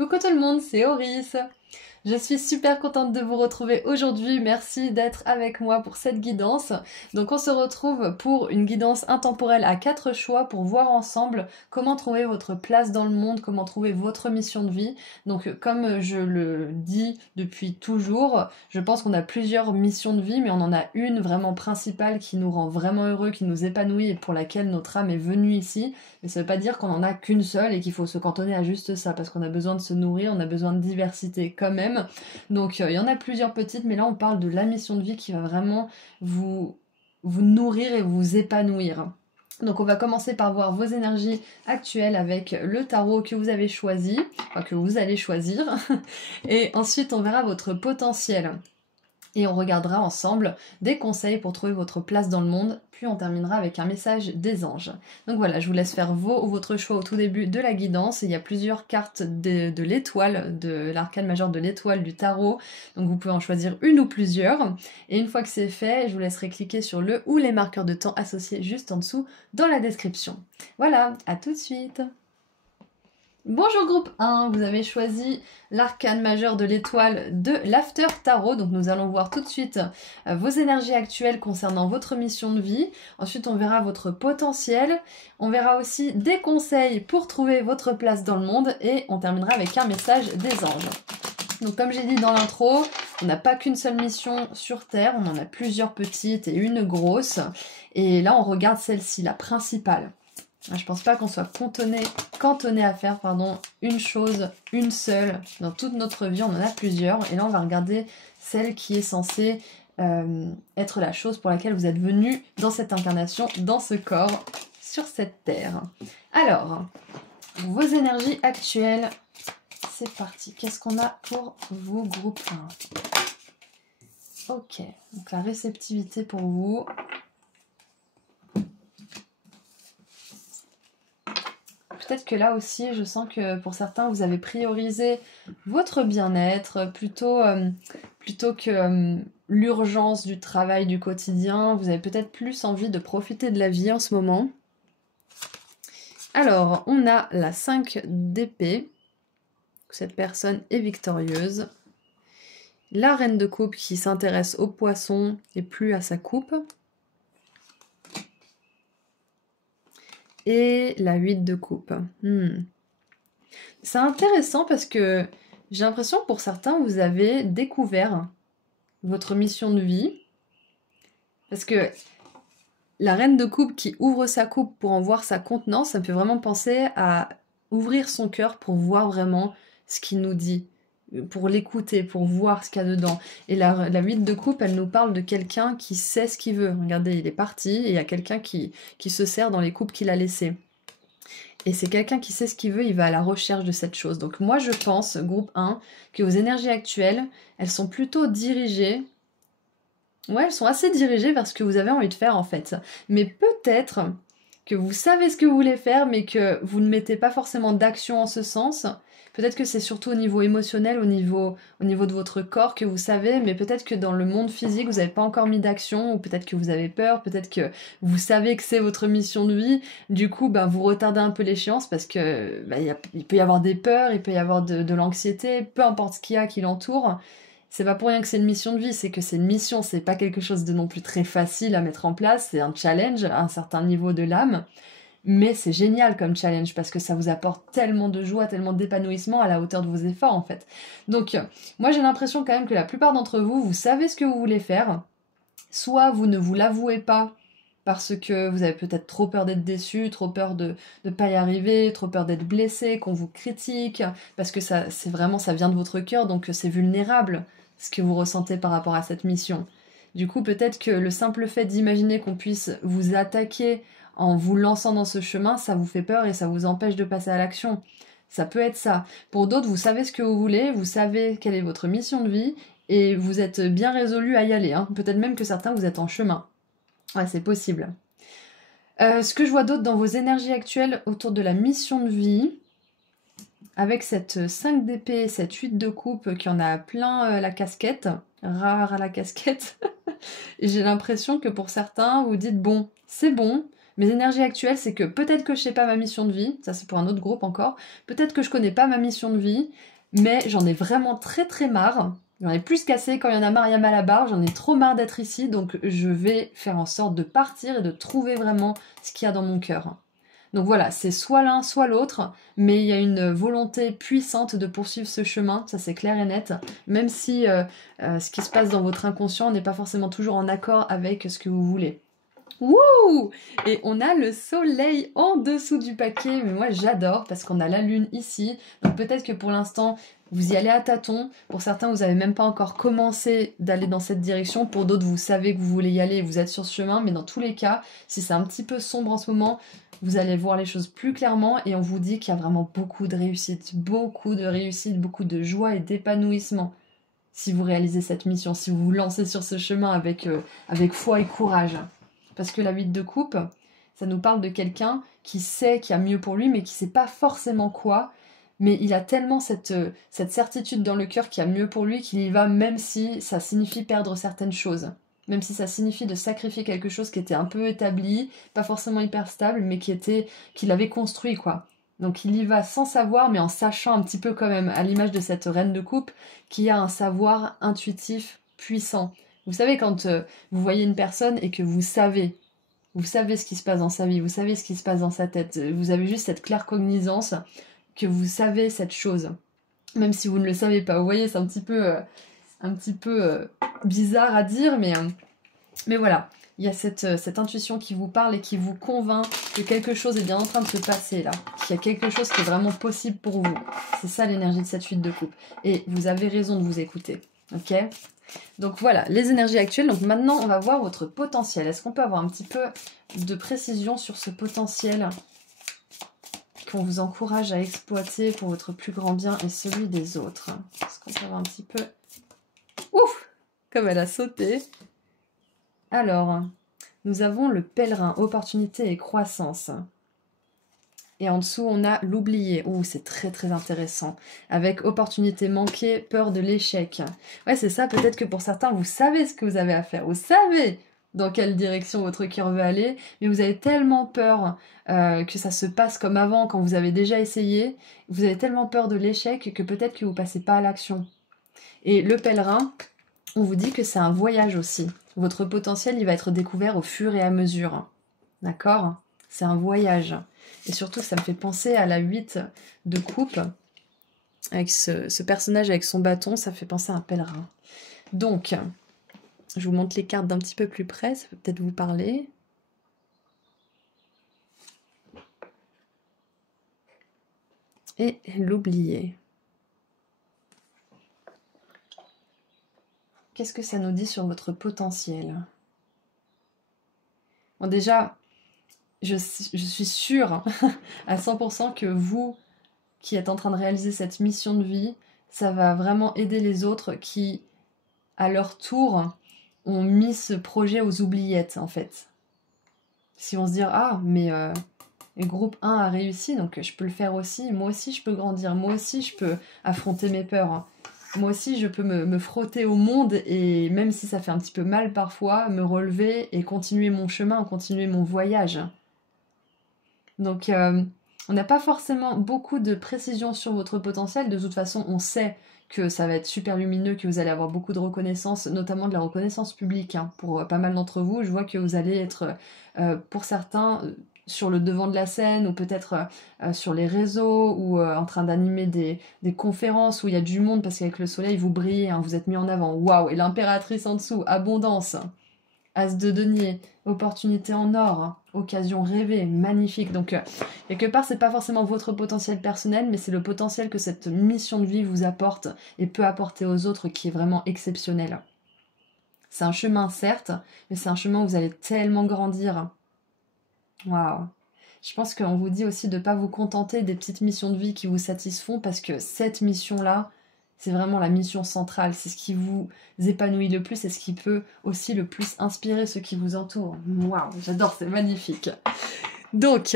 Coucou tout le monde, c'est Oris. Je suis super contente de vous retrouver aujourd'hui. Merci d'être avec moi pour cette guidance. Donc on se retrouve pour une guidance intemporelle à 4 choix pour voir ensemble comment trouver votre place dans le monde, comment trouver votre mission de vie. Donc comme je le dis depuis toujours, je pense qu'on a plusieurs missions de vie, mais on en a une vraiment principale qui nous rend vraiment heureux, qui nous épanouit et pour laquelle notre âme est venue ici. Mais ça veut pas dire qu'on en a qu'une seule et qu'il faut se cantonner à juste ça, parce qu'on a besoin de se nourrir, on a besoin de diversité quand même. Donc il y en a plusieurs petites, mais là on parle de la mission de vie qui va vraiment vous nourrir et vous épanouir. Donc on va commencer par voir vos énergies actuelles avec le tarot que vous avez choisi, enfin que vous allez choisir. Et ensuite on verra votre potentiel. Et on regardera ensemble des conseils pour trouver votre place dans le monde, puis on terminera avec un message des anges. Donc voilà, je vous laisse faire votre choix au tout début de la guidance. Il y a plusieurs cartes de l'étoile, de l'arcane majeur de l'étoile du tarot, donc vous pouvez en choisir une ou plusieurs. Et une fois que c'est fait, je vous laisserai cliquer sur le ou les marqueurs de temps associés juste en dessous dans la description. Voilà, à tout de suite. Bonjour groupe 1, vous avez choisi l'arcane majeur de l'étoile de l'After Tarot, donc nous allons voir tout de suite vos énergies actuelles concernant votre mission de vie. Ensuite on verra votre potentiel, on verra aussi des conseils pour trouver votre place dans le monde et on terminera avec un message des anges. Donc comme j'ai dit dans l'intro, on n'a pas qu'une seule mission sur Terre, on en a plusieurs petites et une grosse. Et là on regarde celle-ci, la principale. Je pense pas qu'on soit cantonné à faire une chose, une seule. Dans toute notre vie, on en a plusieurs. Et là, on va regarder celle qui est censée être la chose pour laquelle vous êtes venu dans cette incarnation, dans ce corps, sur cette terre. Alors, vos énergies actuelles, c'est parti. Qu'est-ce qu'on a pour vous, groupe 1? Ok, donc la réceptivité pour vous. Peut-être que là aussi, je sens que pour certains, vous avez priorisé votre bien-être plutôt que l'urgence du travail du quotidien. Vous avez peut-être plus envie de profiter de la vie en ce moment. Alors, on a la 5 d'épée. Cette personne est victorieuse. La reine de coupe qui s'intéresse au poisson et plus à sa coupe. Et la 8 de coupe. C'est intéressant parce que j'ai l'impression que pour certains, vous avez découvert votre mission de vie. Parce que la reine de coupe qui ouvre sa coupe pour en voir sa contenance, ça me fait vraiment penser à ouvrir son cœur pour voir vraiment ce qu'il nous dit, pour l'écouter, pour voir ce qu'il y a dedans. Et la 8 de coupe, elle nous parle de quelqu'un qui sait ce qu'il veut. Regardez, il est parti et il y a quelqu'un qui se sert dans les coupes qu'il a laissées. Et c'est quelqu'un qui sait ce qu'il veut, il va à la recherche de cette chose. Donc moi je pense, groupe 1, que vos énergies actuelles, elles sont plutôt dirigées. Ouais, elles sont assez dirigées vers ce que vous avez envie de faire en fait. Mais peut-être que vous savez ce que vous voulez faire, mais que vous ne mettez pas forcément d'action en ce sens. Peut-être que c'est surtout au niveau émotionnel, au niveau de votre corps que vous savez, mais peut-être que dans le monde physique, vous n'avez pas encore mis d'action, ou peut-être que vous avez peur, peut-être que vous savez que c'est votre mission de vie, du coup, vous retardez un peu l'échéance parce que il peut y avoir des peurs, il peut y avoir de l'anxiété, peu importe ce qu'il y a qui l'entoure. C'est pas pour rien que c'est une mission de vie, c'est que c'est une mission, c'est pas quelque chose de non plus très facile à mettre en place, c'est un challenge à un certain niveau de l'âme. Mais c'est génial comme challenge parce que ça vous apporte tellement de joie, tellement d'épanouissement à la hauteur de vos efforts en fait. Donc moi j'ai l'impression quand même que la plupart d'entre vous, vous savez ce que vous voulez faire. Soit vous ne vous l'avouez pas parce que vous avez peut-être trop peur d'être déçu, trop peur de ne pas y arriver, trop peur d'être blessé, qu'on vous critique, parce que ça vient de votre cœur, donc c'est vulnérable ce que vous ressentez par rapport à cette mission. Du coup peut-être que le simple fait d'imaginer qu'on puisse vous attaquer en vous lançant dans ce chemin, ça vous fait peur et ça vous empêche de passer à l'action. Ça peut être ça. Pour d'autres, vous savez ce que vous voulez, vous savez quelle est votre mission de vie, et vous êtes bien résolu à y aller. Peut-être même que certains, vous êtes en chemin. Ouais, c'est possible. Ce que je vois d'autre dans vos énergies actuelles autour de la mission de vie, avec cette 5 d'épée, cette 8 de coupe qui en a plein la casquette, rare à la casquette, et j'ai l'impression que pour certains, vous dites bon, c'est bon, Mes énergies actuelles, c'est que peut-être que je sais pas ma mission de vie, ça c'est pour un autre groupe encore, peut-être que je connais pas ma mission de vie, mais j'en ai vraiment très très marre. J'en ai plus qu'assez, quand il y en a marre, il y a mal à la barre, j'en ai trop marre d'être ici, donc je vais faire en sorte de partir et de trouver vraiment ce qu'il y a dans mon cœur. Donc voilà, c'est soit l'un, soit l'autre, mais il y a une volonté puissante de poursuivre ce chemin, ça c'est clair et net, même si ce qui se passe dans votre inconscient n'est pas forcément toujours en accord avec ce que vous voulez. Wouh! Et on a le soleil en dessous du paquet, mais moi j'adore parce qu'on a la lune ici, donc peut-être que pour l'instant vous y allez à tâtons, pour certains vous n'avez même pas encore commencé d'aller dans cette direction, pour d'autres vous savez que vous voulez y aller et vous êtes sur ce chemin, mais dans tous les cas, si c'est un petit peu sombre en ce moment, vous allez voir les choses plus clairement et on vous dit qu'il y a vraiment beaucoup de réussite, beaucoup de joie et d'épanouissement si vous réalisez cette mission, si vous vous lancez sur ce chemin avec foi et courage. Parce que la 8 de coupe, ça nous parle de quelqu'un qui sait qu'il y a mieux pour lui, mais qui sait pas forcément quoi. Mais il a tellement cette certitude dans le cœur qu'il y a mieux pour lui qu'il y va même si ça signifie perdre certaines choses. Même si ça signifie de sacrifier quelque chose qui était un peu établi, pas forcément hyper stable, mais qu'il avait construit, quoi. Donc il y va sans savoir, mais en sachant un petit peu quand même, à l'image de cette reine de coupe, qui a un savoir intuitif puissant. Vous savez, quand vous voyez une personne et que vous savez ce qui se passe dans sa vie, vous savez ce qui se passe dans sa tête, vous avez juste cette claire cognizance que vous savez cette chose, même si vous ne le savez pas. Vous voyez, c'est un petit peu bizarre à dire, mais voilà. Il y a cette intuition qui vous parle et qui vous convainc que quelque chose est bien en train de se passer là, qu'il y a quelque chose qui est vraiment possible pour vous. C'est ça l'énergie de cette 8 de coupe. Et vous avez raison de vous écouter, ok ? Donc voilà, les énergies actuelles. Donc maintenant, on va voir votre potentiel. Est-ce qu'on peut avoir un petit peu de précision sur ce potentiel qu'on vous encourage à exploiter pour votre plus grand bien et celui des autres? Est-ce qu'on peut avoir un petit peu... Ouf! Comme elle a sauté. Alors, nous avons le pèlerin, opportunité et croissance. Et en dessous, on a l'oublié. Ouh, c'est très très intéressant. Avec opportunité manquée, peur de l'échec. Ouais, c'est ça. Peut-être que pour certains, vous savez ce que vous avez à faire. Vous savez dans quelle direction votre cœur veut aller. Mais vous avez tellement peur que ça se passe comme avant, quand vous avez déjà essayé. Vous avez tellement peur de l'échec que peut-être que vous passez pas à l'action. Et le pèlerin, on vous dit que c'est un voyage aussi. Votre potentiel, il va être découvert au fur et à mesure. D'accord ? C'est un voyage. Et surtout, ça me fait penser à la 8 de coupe, avec ce personnage avec son bâton, ça fait penser à un pèlerin. Donc, je vous montre les cartes d'un petit peu plus près, ça peut peut-être vous parler. Et l'oublier. Qu'est-ce que ça nous dit sur votre potentiel? Bon, déjà, je suis sûre à 100% que vous, qui êtes en train de réaliser cette mission de vie, ça va vraiment aider les autres qui, à leur tour, ont mis ce projet aux oubliettes, en fait. Si on se dit, ah, mais le groupe 1 a réussi, donc je peux le faire aussi, moi aussi je peux grandir, moi aussi je peux affronter mes peurs. Moi aussi, je peux me frotter au monde et même si ça fait un petit peu mal parfois, me relever et continuer mon chemin, continuer mon voyage. Donc, on n'a pas forcément beaucoup de précision sur votre potentiel. De toute façon, on sait que ça va être super lumineux, que vous allez avoir beaucoup de reconnaissance, notamment de la reconnaissance publique. Hein, pour pas mal d'entre vous, je vois que vous allez être, pour certains... sur le devant de la scène ou peut-être sur les réseaux ou en train d'animer des conférences où il y a du monde parce qu'avec le soleil vous brillez, hein, vous êtes mis en avant. Waouh! Et l'impératrice en dessous, abondance, as de denier, opportunité en or, hein, occasion rêvée, magnifique. Donc quelque part c'est pas forcément votre potentiel personnel mais c'est le potentiel que cette mission de vie vous apporte et peut apporter aux autres qui est vraiment exceptionnel. C'est un chemin certes, mais c'est un chemin où vous allez tellement grandir. Waouh! Je pense qu'on vous dit aussi de ne pas vous contenter des petites missions de vie qui vous satisfont parce que cette mission-là, c'est vraiment la mission centrale. C'est ce qui vous épanouit le plus et ce qui peut aussi le plus inspirer ceux qui vous entourent. Waouh! J'adore, c'est magnifique. Donc,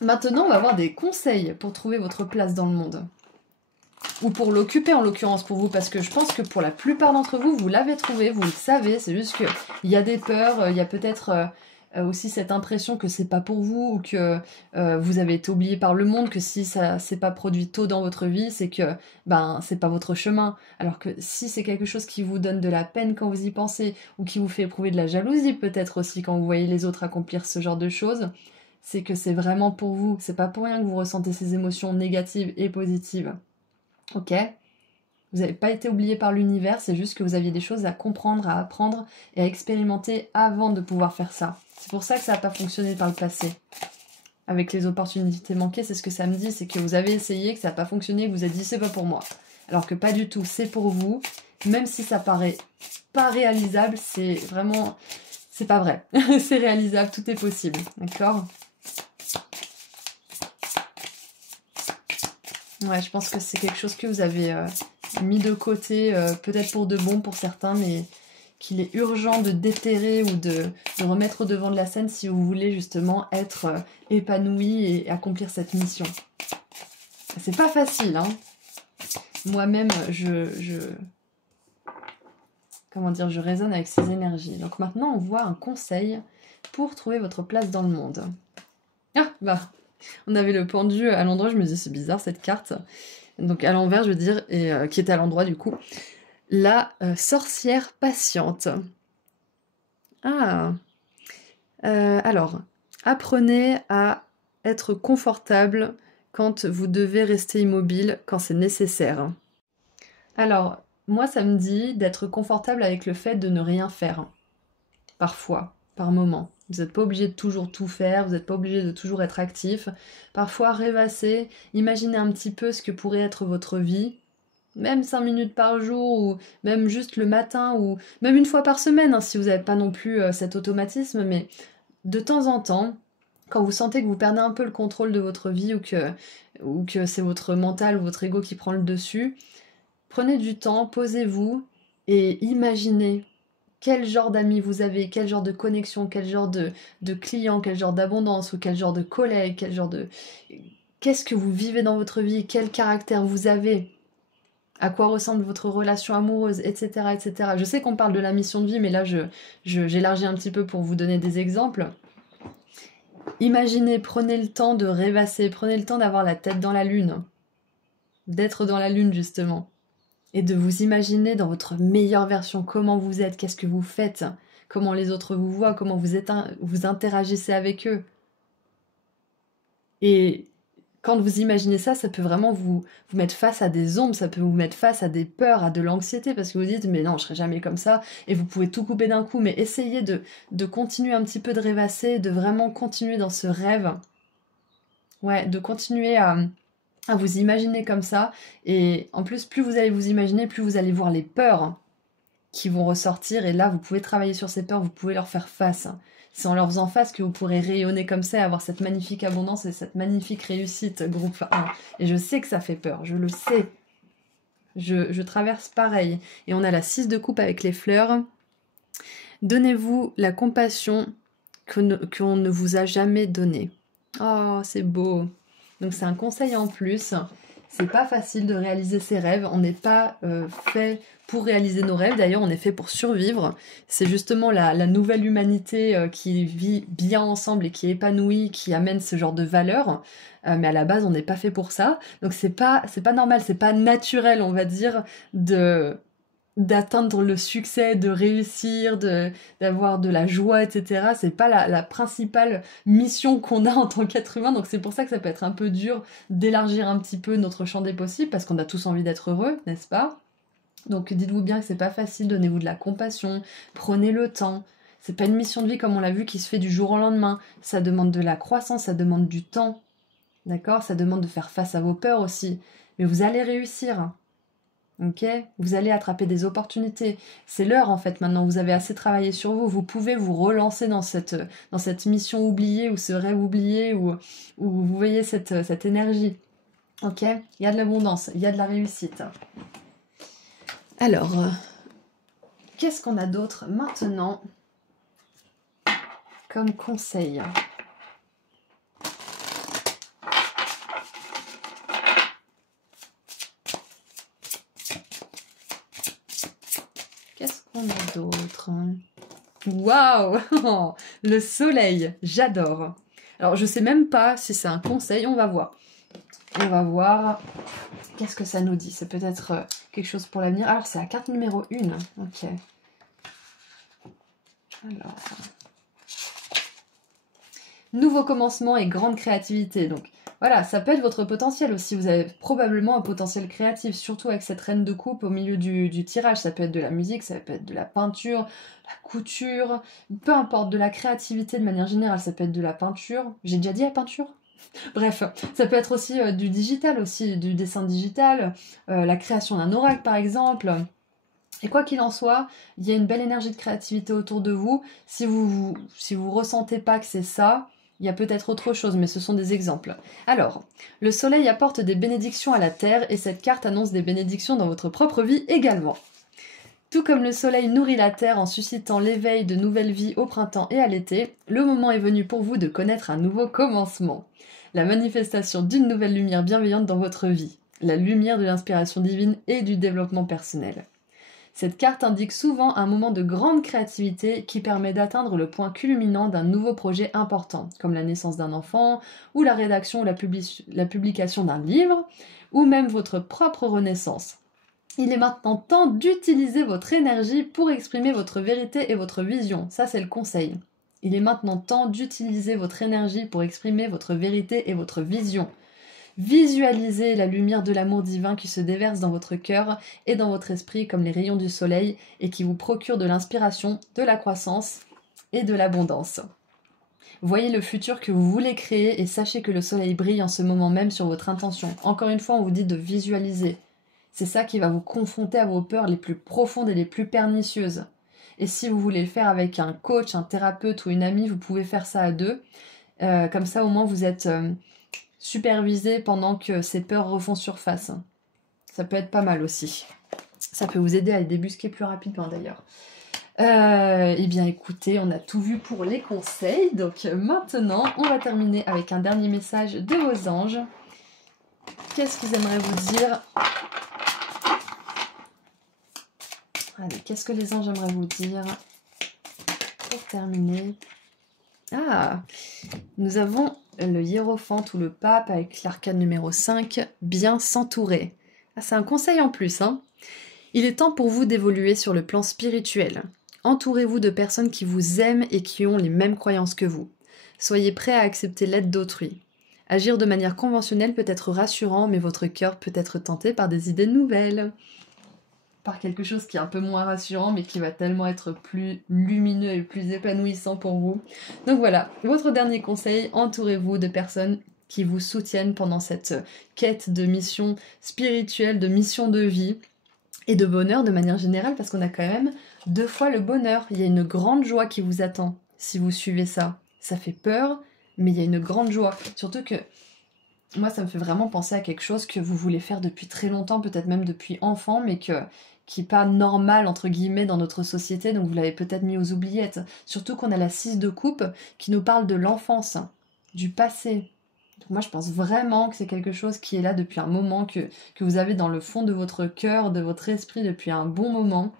maintenant, on va avoir des conseils pour trouver votre place dans le monde. Ou pour l'occuper en l'occurrence pour vous, parce que je pense que pour la plupart d'entre vous, vous l'avez trouvé, vous le savez, c'est juste qu'il y a des peurs, il y a peut-être... aussi cette impression que c'est pas pour vous, ou que vous avez été oublié par le monde, que si ça s'est pas produit tôt dans votre vie, c'est que ben c'est pas votre chemin. Alors que si c'est quelque chose qui vous donne de la peine quand vous y pensez, ou qui vous fait éprouver de la jalousie peut-être aussi quand vous voyez les autres accomplir ce genre de choses, c'est que c'est vraiment pour vous. C'est pas pour rien que vous ressentez ces émotions négatives et positives. Ok? Vous n'avez pas été oublié par l'univers, c'est juste que vous aviez des choses à comprendre, à apprendre et à expérimenter avant de pouvoir faire ça. C'est pour ça que ça n'a pas fonctionné par le passé. Avec les opportunités manquées, c'est ce que ça me dit, c'est que vous avez essayé, que ça n'a pas fonctionné, que vous avez dit c'est pas pour moi. Alors que pas du tout, c'est pour vous. Même si ça paraît pas réalisable, c'est vraiment... c'est pas vrai. C'est réalisable, tout est possible. D'accord ? Ouais, je pense que c'est quelque chose que vous avez mis de côté, peut-être pour de bon pour certains, mais qu'il est urgent de déterrer ou de remettre au devant de la scène si vous voulez justement être épanoui et accomplir cette mission. C'est pas facile, hein. Moi-même, comment dire, je résonne avec ces énergies. Donc maintenant, on voit un conseil pour trouver votre place dans le monde. Ah, bah, on avait le pendu à l'endroit, je me dis c'est bizarre cette carte. Donc à l'envers, je veux dire, et qui était à l'endroit du coup. La sorcière patiente. Ah. Alors, apprenez à être confortable quand vous devez rester immobile, quand c'est nécessaire. Alors, moi, ça me dit d'être confortable avec le fait de ne rien faire. Parfois, par moment. Vous n'êtes pas obligé de toujours tout faire, vous n'êtes pas obligé de toujours être actif. Parfois, rêvasser, imaginez un petit peu ce que pourrait être votre vie, même 5 minutes par jour, ou même juste le matin, ou même une fois par semaine, hein, si vous n'avez pas non plus cet automatisme, mais de temps en temps, quand vous sentez que vous perdez un peu le contrôle de votre vie, ou que c'est votre mental ou votre ego qui prend le dessus, prenez du temps, posez-vous et imaginez quel genre d'amis vous avez, quel genre de connexion, quel genre de clients, quel genre d'abondance, ou quel genre de collègues, quel genre de... Qu'est-ce que vous vivez dans votre vie, quel caractère vous avez, à quoi ressemble votre relation amoureuse, etc. etc. Je sais qu'on parle de la mission de vie, mais là j'élargis un petit peu pour vous donner des exemples. Imaginez, prenez le temps de rêvasser, prenez le temps d'avoir la tête dans la lune, d'être dans la lune justement. Et de vous imaginer dans votre meilleure version, comment vous êtes, qu'est-ce que vous faites, comment les autres vous voient, comment vous interagissez avec eux. Et quand vous imaginez ça, ça peut vraiment vous mettre face à des ombres, ça peut vous mettre face à des peurs, à de l'anxiété, parce que vous dites, mais non, je serai jamais comme ça, et vous pouvez tout couper d'un coup, mais essayez de continuer un petit peu de rêvasser, de vraiment continuer dans ce rêve. Ouais, de continuer à vous imaginer comme ça, et en plus, plus vous allez vous imaginer, plus vous allez voir les peurs qui vont ressortir, et là, vous pouvez travailler sur ces peurs, vous pouvez leur faire face. C'est en leur faisant face que vous pourrez rayonner comme ça, et avoir cette magnifique abondance et cette magnifique réussite, groupe 1. Et je sais que ça fait peur, je le sais. Je traverse pareil. Et on a la 6 de coupe avec les fleurs. Donnez-vous la compassion qu'on ne vous a jamais donnée. Oh, c'est beau. Donc c'est un conseil en plus. C'est pas facile de réaliser ses rêves. On n'est pas fait pour réaliser nos rêves. D'ailleurs, on est fait pour survivre. C'est justement la nouvelle humanité qui vit bien ensemble et qui est épanouie, qui amène ce genre de valeurs. Mais à la base, on n'est pas fait pour ça. Donc c'est pas normal, c'est pas naturel, on va dire, d'atteindre le succès, de réussir, d'avoir de la joie, etc. C'est pas la principale mission qu'on a en tant qu'être humain, donc c'est pour ça que ça peut être un peu dur d'élargir un petit peu notre champ des possibles, parce qu'on a tous envie d'être heureux, n'est-ce pas? Donc dites-vous bien que c'est pas facile, donnez-vous de la compassion, prenez le temps. C'est pas une mission de vie comme on l'a vu qui se fait du jour au lendemain, ça demande de la croissance, ça demande du temps, d'accord? Ça demande de faire face à vos peurs aussi, mais vous allez réussir. Ok, vous allez attraper des opportunités. C'est l'heure en fait maintenant, vous avez assez travaillé sur vous. Vous pouvez vous relancer dans cette mission oubliée ou ce rêve oublié où vous voyez cette énergie. Ok, il y a de l'abondance, il y a de la réussite. Alors, qu'est-ce qu'on a d'autre maintenant comme conseil ? Qu'est-ce qu'on a d'autre ? Waouh! Le soleil, j'adore. Alors, je sais même pas si c'est un conseil, on va voir. On va voir qu'est-ce que ça nous dit. C'est peut-être quelque chose pour l'avenir. Alors, c'est la carte numéro 1. Ok. Alors... Nouveau commencement et grande créativité. Donc, voilà, ça peut être votre potentiel aussi. Vous avez probablement un potentiel créatif, surtout avec cette reine de coupe au milieu du tirage. Ça peut être de la musique, ça peut être de la peinture, la couture, peu importe, de la créativité de manière générale. Ça peut être de la peinture. J'ai déjà dit la peinture ? Bref, ça peut être aussi du digital, aussi du dessin digital, la création d'un oracle par exemple. Et quoi qu'il en soit, il y a une belle énergie de créativité autour de vous. Si vous ressentez pas que c'est ça, il y a peut-être autre chose, mais ce sont des exemples. Alors, le soleil apporte des bénédictions à la terre et cette carte annonce des bénédictions dans votre propre vie également. Tout comme le soleil nourrit la terre en suscitant l'éveil de nouvelles vies au printemps et à l'été, le moment est venu pour vous de connaître un nouveau commencement. La manifestation d'une nouvelle lumière bienveillante dans votre vie. La lumière de l'inspiration divine et du développement personnel. Cette carte indique souvent un moment de grande créativité qui permet d'atteindre le point culminant d'un nouveau projet important, comme la naissance d'un enfant, ou la rédaction ou la publication d'un livre, ou même votre propre renaissance. Il est maintenant temps d'utiliser votre énergie pour exprimer votre vérité et votre vision. Ça, c'est le conseil. Il est maintenant temps d'utiliser votre énergie pour exprimer votre vérité et votre vision. Visualisez la lumière de l'amour divin qui se déverse dans votre cœur et dans votre esprit comme les rayons du soleil et qui vous procure de l'inspiration, de la croissance et de l'abondance. Voyez le futur que vous voulez créer et sachez que le soleil brille en ce moment même sur votre intention. Encore une fois, on vous dit de visualiser. C'est ça qui va vous confronter à vos peurs les plus profondes et les plus pernicieuses. Et si vous voulez le faire avec un coach, un thérapeute ou une amie, vous pouvez faire ça à deux. Comme ça, au moins, vous êtes supervisé pendant que ces peurs refont surface. Ça peut être pas mal aussi. Ça peut vous aider à les débusquer plus rapidement d'ailleurs. Eh bien écoutez, on a tout vu pour les conseils. Donc maintenant, on va terminer avec un dernier message de vos anges. Qu'est-ce qu'ils aimeraient vous dire ? Allez, qu'est-ce que les anges aimeraient vous dire pour terminer ? Ah, nous avons le hiérophante ou le pape avec l'arcane numéro 5, bien s'entourer. Ah, c'est un conseil en plus, hein. Il est temps pour vous d'évoluer sur le plan spirituel. Entourez-vous de personnes qui vous aiment et qui ont les mêmes croyances que vous. Soyez prêts à accepter l'aide d'autrui. Agir de manière conventionnelle peut être rassurant, mais votre cœur peut être tenté par des idées nouvelles. Par quelque chose qui est un peu moins rassurant, mais qui va tellement être plus lumineux et plus épanouissant pour vous. Donc voilà, votre dernier conseil, entourez-vous de personnes qui vous soutiennent pendant cette quête de mission spirituelle, de mission de vie et de bonheur de manière générale, parce qu'on a quand même 2 fois le bonheur. Il y a une grande joie qui vous attend si vous suivez ça. Ça fait peur, mais il y a une grande joie. Surtout que moi, ça me fait vraiment penser à quelque chose que vous voulez faire depuis très longtemps, peut-être même depuis enfant, mais qui n'est pas normal, entre guillemets, dans notre société, donc vous l'avez peut-être mis aux oubliettes. Surtout qu'on a la 6 de coupe qui nous parle de l'enfance, du passé. Donc moi, je pense vraiment que c'est quelque chose qui est là depuis un moment, que vous avez dans le fond de votre cœur, de votre esprit depuis un bon moment,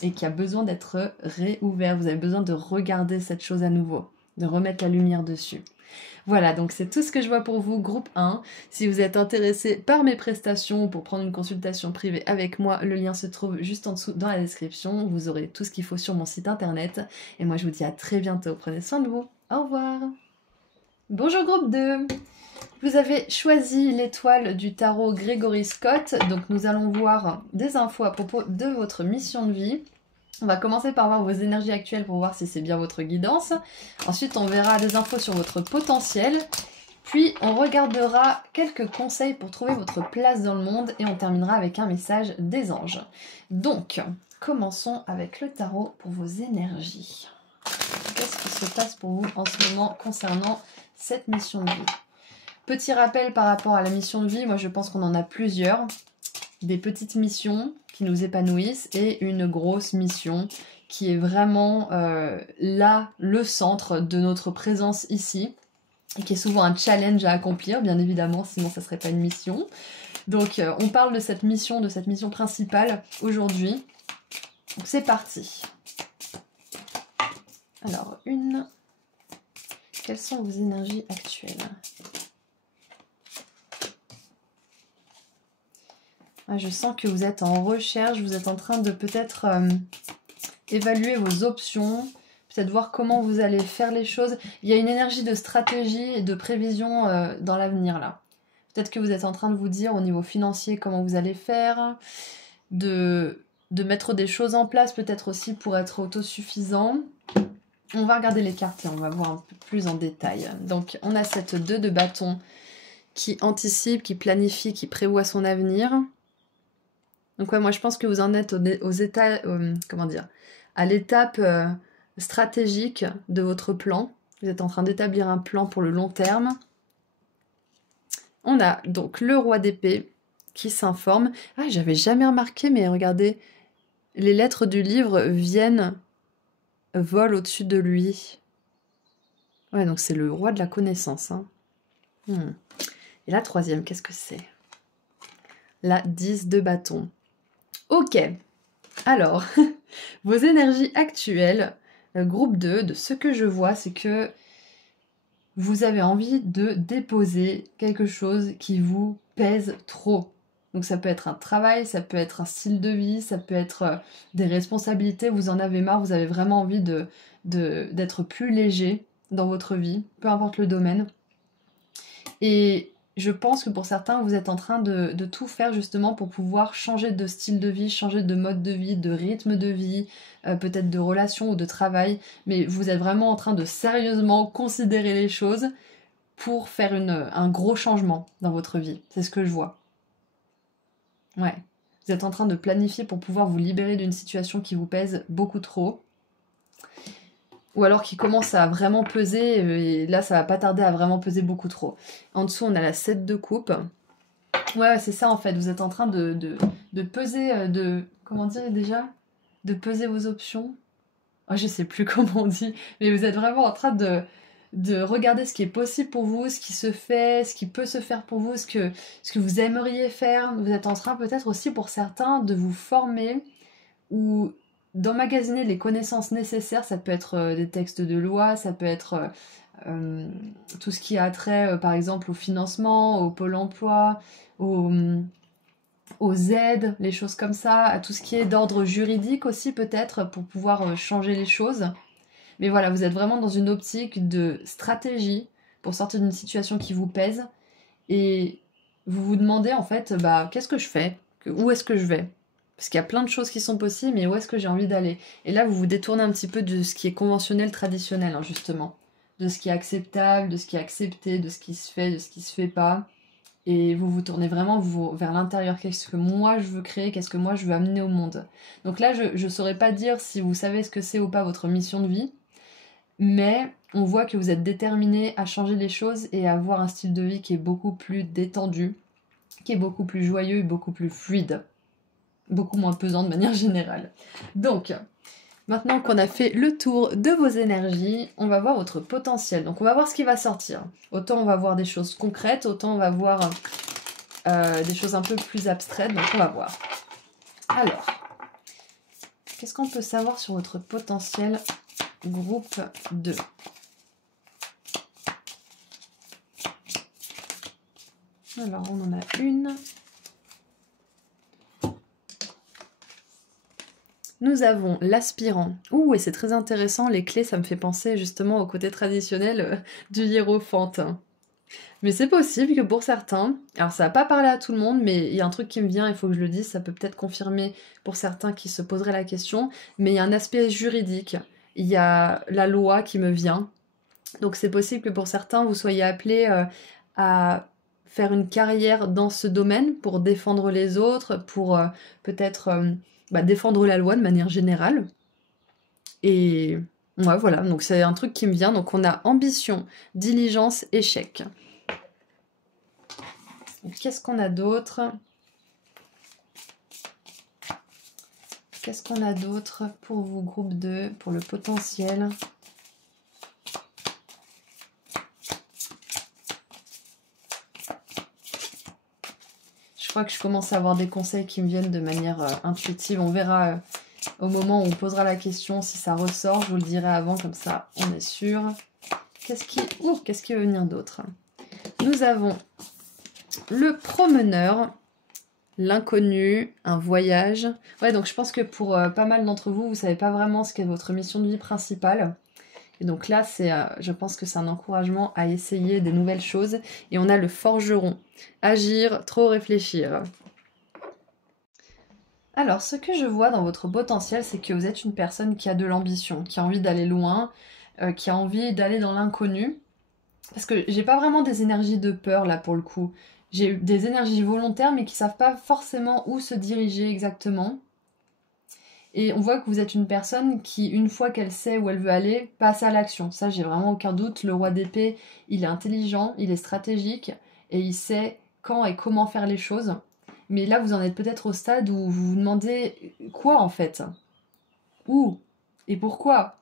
et qui a besoin d'être réouvert. Vous avez besoin de regarder cette chose à nouveau, de remettre la lumière dessus. Voilà, donc c'est tout ce que je vois pour vous, groupe 1. Si vous êtes intéressé par mes prestations pour prendre une consultation privée avec moi, le lien se trouve juste en dessous dans la description. Vous aurez tout ce qu'il faut sur mon site internet. Et moi, je vous dis à très bientôt. Prenez soin de vous. Au revoir. Bonjour groupe 2. Vous avez choisi l'étoile du tarot Gregory Scott. Donc nous allons voir des infos à propos de votre mission de vie. On va commencer par voir vos énergies actuelles pour voir si c'est bien votre guidance. Ensuite, on verra des infos sur votre potentiel. Puis, on regardera quelques conseils pour trouver votre place dans le monde. Et on terminera avec un message des anges. Donc, commençons avec le tarot pour vos énergies. Qu'est-ce qui se passe pour vous en ce moment concernant cette mission de vie ? Petit rappel par rapport à la mission de vie. Moi, je pense qu'on en a plusieurs. Des petites missions qui nous épanouissent et une grosse mission qui est vraiment là, le centre de notre présence ici et qui est souvent un challenge à accomplir, bien évidemment, sinon ça serait pas une mission. Donc on parle de cette mission principale aujourd'hui. Donc c'est parti. Alors 1, Quelles sont vos énergies actuelles? Je sens que vous êtes en recherche, vous êtes en train de peut-être évaluer vos options, peut-être voir comment vous allez faire les choses. Il y a une énergie de stratégie et de prévision dans l'avenir là. Peut-être que vous êtes en train de vous dire au niveau financier comment vous allez faire, de mettre des choses en place peut-être aussi pour être autosuffisant. On va regarder les cartes et on va voir un peu plus en détail. Donc on a cette 2 de bâton qui anticipe, qui planifie, qui prévoit son avenir. Donc ouais, moi je pense que vous en êtes à l'étape stratégique de votre plan. Vous êtes en train d'établir un plan pour le long terme. On a donc le roi d'épée qui s'informe. Ah, j'avais jamais remarqué, mais regardez, les lettres du livre volent au-dessus de lui. Ouais, donc c'est le roi de la connaissance. Hein. Et la troisième, qu'est-ce que c'est? La 10 de bâton. Ok, alors, vos énergies actuelles, groupe 2, de ce que je vois, c'est que vous avez envie de déposer quelque chose qui vous pèse trop. Donc ça peut être un travail, ça peut être un style de vie, ça peut être des responsabilités, vous en avez marre, vous avez vraiment envie d'être plus léger dans votre vie, peu importe le domaine. Et je pense que pour certains, vous êtes en train de tout faire justement pour pouvoir changer de style de vie, changer de mode de vie, de rythme de vie, peut-être de relation ou de travail, mais vous êtes vraiment en train de sérieusement considérer les choses pour faire un gros changement dans votre vie. C'est ce que je vois. Ouais. Vous êtes en train de planifier pour pouvoir vous libérer d'une situation qui vous pèse beaucoup trop. Ou alors qui commence à vraiment peser, et là ça va pas tarder à vraiment peser beaucoup trop. En dessous on a la 7 de coupe. Ouais, c'est ça en fait, vous êtes en train de peser, comment dire déjà? De peser vos options. Oh, je sais plus comment on dit, mais vous êtes vraiment en train de regarder ce qui est possible pour vous, ce qui se fait, ce qui peut se faire pour vous, ce que vous aimeriez faire. Vous êtes en train peut-être aussi pour certains de vous former ou d'emmagasiner les connaissances nécessaires. Ça peut être des textes de loi, ça peut être tout ce qui a trait par exemple au financement, au pôle emploi, aux aides, les choses comme ça, à tout ce qui est d'ordre juridique aussi peut-être pour pouvoir changer les choses. Mais voilà, vous êtes vraiment dans une optique de stratégie pour sortir d'une situation qui vous pèse et vous vous demandez en fait, qu'est-ce que je fais? Où est-ce que je vais? Parce qu'il y a plein de choses qui sont possibles, mais où est-ce que j'ai envie d'aller? Et là, vous vous détournez un petit peu de ce qui est conventionnel, traditionnel, hein, justement. De ce qui est acceptable, de ce qui est accepté, de ce qui se fait, de ce qui se fait pas. Et vous vous tournez vraiment vers l'intérieur. Qu'est-ce que moi je veux créer? Qu'est-ce que moi je veux amener au monde? Donc là, je saurais pas dire si vous savez ce que c'est ou pas votre mission de vie. Mais on voit que vous êtes déterminé à changer les choses et à avoir un style de vie qui est beaucoup plus détendu, qui est beaucoup plus joyeux et beaucoup plus fluide. Beaucoup moins pesant de manière générale. Donc, maintenant qu'on a fait le tour de vos énergies, on va voir votre potentiel. Donc on va voir ce qui va sortir. Autant on va voir des choses concrètes, autant on va voir des choses un peu plus abstraites. Donc on va voir. Alors, qu'est-ce qu'on peut savoir sur votre potentiel groupe 2? Alors on en a une. Nous avons l'aspirant. Ouh, et c'est très intéressant, les clés, ça me fait penser justement au côté traditionnel du hiérophante. Mais c'est possible que pour certains, alors ça va pas parler à tout le monde, mais il y a un truc qui me vient, il faut que je le dise, ça peut peut-être confirmer pour certains qui se poseraient la question, mais il y a un aspect juridique, il y a la loi qui me vient. Donc c'est possible que pour certains, vous soyez appelés à faire une carrière dans ce domaine pour défendre les autres, pour peut-être... défendre la loi de manière générale. Et ouais, voilà, donc c'est un truc qui me vient. Donc on a ambition, diligence, échec. Qu'est-ce qu'on a d'autre? Qu'est-ce qu'on a d'autre pour vous, groupe 2, pour le potentiel? Je crois que je commence à avoir des conseils qui me viennent de manière intuitive. On verra au moment où on posera la question si ça ressort. Je vous le dirai avant, comme ça on est sûr. qu'est-ce qui va venir d'autre? Nous avons le promeneur, l'inconnu, un voyage. Ouais, donc je pense que pour pas mal d'entre vous, vous savez pas vraiment ce qu'est votre mission de vie principale. Et donc là, je pense que c'est un encouragement à essayer des nouvelles choses. Et on a le forgeron. Agir, trop réfléchir. Alors, ce que je vois dans votre potentiel, c'est que vous êtes une personne qui a de l'ambition, qui a envie d'aller loin, qui a envie d'aller dans l'inconnu. Parce que j'ai pas vraiment des énergies de peur là pour le coup. J'ai des énergies volontaires mais qui savent pas forcément où se diriger exactement. Et on voit que vous êtes une personne qui, une fois qu'elle sait où elle veut aller, passe à l'action. Ça, j'ai vraiment aucun doute. Le roi d'épée, il est intelligent, il est stratégique et il sait quand et comment faire les choses. Mais là, vous en êtes peut-être au stade où vous vous demandez quoi en fait? Où? Et pourquoi?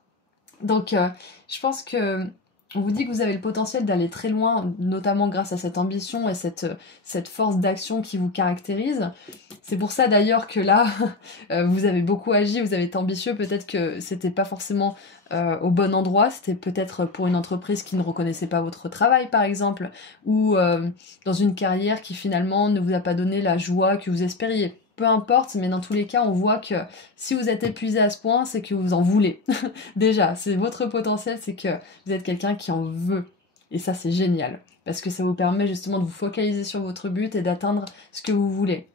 Donc, je pense que on vous dit que vous avez le potentiel d'aller très loin, notamment grâce à cette ambition et cette force d'action qui vous caractérise. C'est pour ça d'ailleurs que là, vous avez beaucoup agi, vous avez été ambitieux. Peut-être que c'était pas forcément au bon endroit, c'était peut-être pour une entreprise qui ne reconnaissait pas votre travail, par exemple, ou dans une carrière qui finalement ne vous a pas donné la joie que vous espériez. Peu importe, mais dans tous les cas, on voit que si vous êtes épuisé à ce point, c'est que vous en voulez. Déjà, c'est votre potentiel, c'est que vous êtes quelqu'un qui en veut. Et ça, c'est génial. Parce que ça vous permet justement de vous focaliser sur votre but et d'atteindre ce que vous voulez.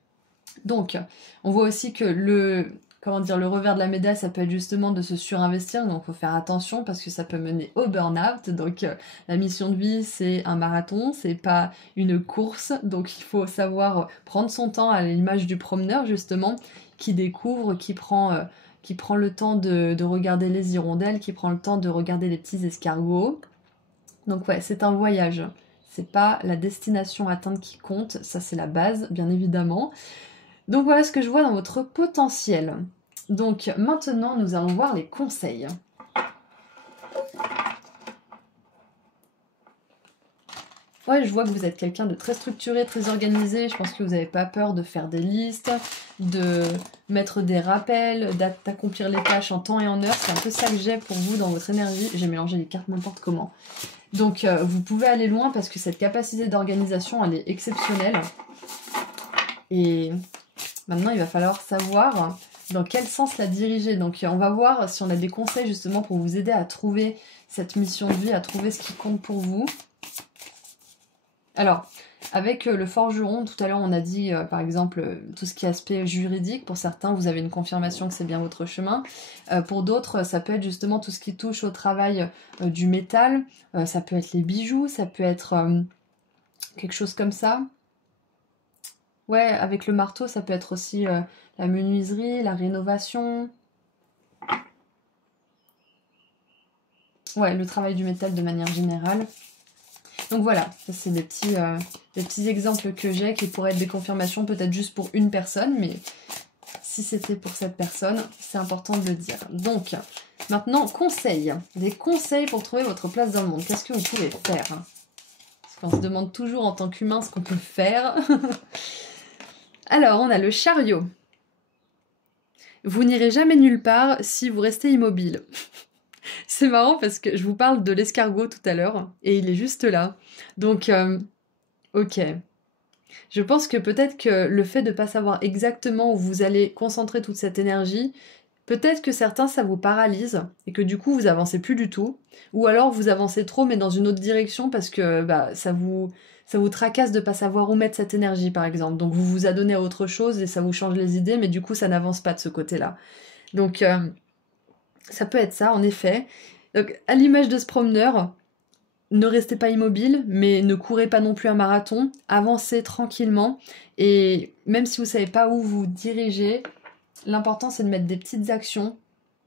Donc, on voit aussi que le revers de la médaille, ça peut être justement de se surinvestir, donc il faut faire attention parce que ça peut mener au burn-out. Donc, la mission de vie, c'est un marathon, c'est pas une course, donc il faut savoir prendre son temps à l'image du promeneur, justement, qui découvre, qui prend le temps de regarder les hirondelles, qui prend le temps de regarder les petits escargots. Donc ouais, c'est un voyage. C'est pas la destination atteinte qui compte, ça c'est la base, bien évidemment. Donc voilà ce que je vois dans votre potentiel. Donc maintenant, nous allons voir les conseils. Ouais, je vois que vous êtes quelqu'un de très structuré, très organisé. Je pense que vous n'avez pas peur de faire des listes, de mettre des rappels, d'accomplir les tâches en temps et en heure. C'est un peu ça que j'ai pour vous dans votre énergie. J'ai mélangé les cartes n'importe comment. Donc vous pouvez aller loin parce que cette capacité d'organisation, elle est exceptionnelle. Et maintenant, il va falloir savoir dans quel sens la diriger. Donc on va voir si on a des conseils justement pour vous aider à trouver cette mission de vie, à trouver ce qui compte pour vous. Alors, avec le forgeron, tout à l'heure on a dit par exemple tout ce qui est aspect juridique. Pour certains, vous avez une confirmation que c'est bien votre chemin. Pour d'autres, ça peut être justement tout ce qui touche au travail du métal. Ça peut être les bijoux, ça peut être quelque chose comme ça. Ouais, avec le marteau, ça peut être aussi la menuiserie, la rénovation. Ouais, le travail du métal de manière générale. Donc voilà, ça c'est des petits exemples que j'ai qui pourraient être des confirmations peut-être juste pour une personne, mais si c'était pour cette personne, c'est important de le dire. Donc, maintenant, conseils. Des conseils pour trouver votre place dans le monde. Qu'est-ce que vous pouvez faire? Parce qu'on se demande toujours en tant qu'humain ce qu'on peut faire. Alors, on a le chariot. Vous n'irez jamais nulle part si vous restez immobile. C'est marrant parce que je vous parle de l'escargot tout à l'heure et il est juste là. Donc, ok. Je pense que peut-être que le fait de ne pas savoir exactement où vous allez concentrer toute cette énergie, peut-être que certains ça vous paralyse et que du coup vous avancez plus du tout. Ou alors vous avancez trop mais dans une autre direction parce que ça vous tracasse de pas savoir où mettre cette énergie par exemple. Donc vous vous adonnez à autre chose et ça vous change les idées mais du coup ça n'avance pas de ce côté-là. Donc ça peut être ça, en effet. Donc, à l'image de ce promeneur, ne restez pas immobile, mais ne courez pas non plus un marathon. Avancez tranquillement. Et même si vous ne savez pas où vous dirigez, l'important c'est de mettre des petites actions.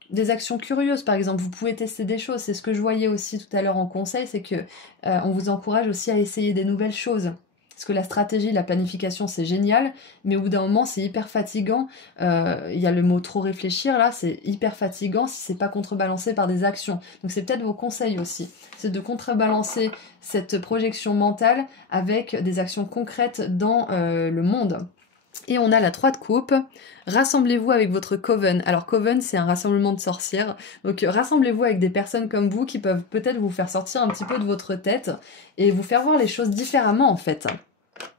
Des actions curieuses, par exemple. Vous pouvez tester des choses. C'est ce que je voyais aussi tout à l'heure en conseil, c'est que on vous encourage aussi à essayer des nouvelles choses. Parce que la stratégie, la planification, c'est génial, mais au bout d'un moment, c'est hyper fatigant. Il y a le mot trop réfléchir, là, c'est hyper fatigant si c'est pas contrebalancé par des actions. Donc c'est peut-être vos conseils aussi. C'est de contrebalancer cette projection mentale avec des actions concrètes dans le monde. Et on a la 3 de coupe. Rassemblez-vous avec votre coven. Alors coven, c'est un rassemblement de sorcières. Donc rassemblez-vous avec des personnes comme vous qui peuvent peut-être vous faire sortir un petit peu de votre tête et vous faire voir les choses différemment en fait.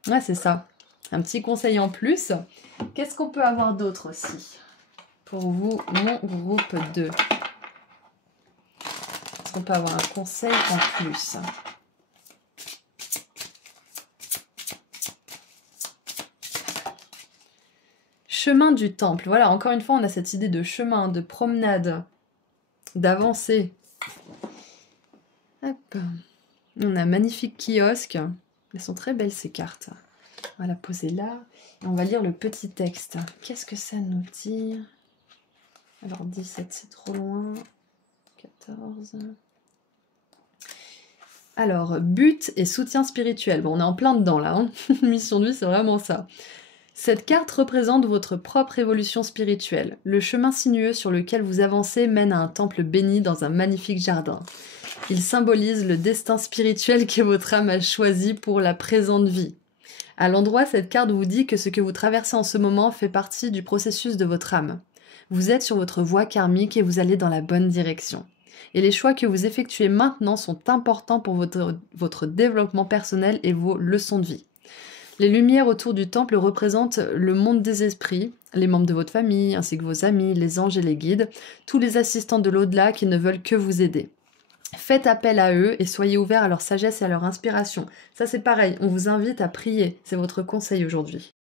Ouais, c'est ça. Un petit conseil en plus. Qu'est-ce qu'on peut avoir d'autre aussi pour vous, mon groupe 2? Est-ce qu'on peut avoir un conseil en plus? Chemin du temple. Voilà, encore une fois, on a cette idée de chemin, de promenade, d'avancer. Hop. On a un magnifique kiosque. Elles sont très belles ces cartes. On va la poser là. Et on va lire le petit texte. Qu'est-ce que ça nous dit? Alors 17, c'est trop loin. 14. Alors, but et soutien spirituel. Bon, on est en plein dedans là. Hein. Mission de vie, c'est vraiment ça. Cette carte représente votre propre évolution spirituelle. Le chemin sinueux sur lequel vous avancez mène à un temple béni dans un magnifique jardin. Il symbolise le destin spirituel que votre âme a choisi pour la présente vie. À l'endroit, cette carte vous dit que ce que vous traversez en ce moment fait partie du processus de votre âme. Vous êtes sur votre voie karmique et vous allez dans la bonne direction. Et les choix que vous effectuez maintenant sont importants pour votre développement personnel et vos leçons de vie. Les lumières autour du temple représentent le monde des esprits, les membres de votre famille, ainsi que vos amis, les anges et les guides, tous les assistants de l'au-delà qui ne veulent que vous aider. Faites appel à eux et soyez ouverts à leur sagesse et à leur inspiration. Ça c'est pareil, on vous invite à prier, c'est votre conseil aujourd'hui.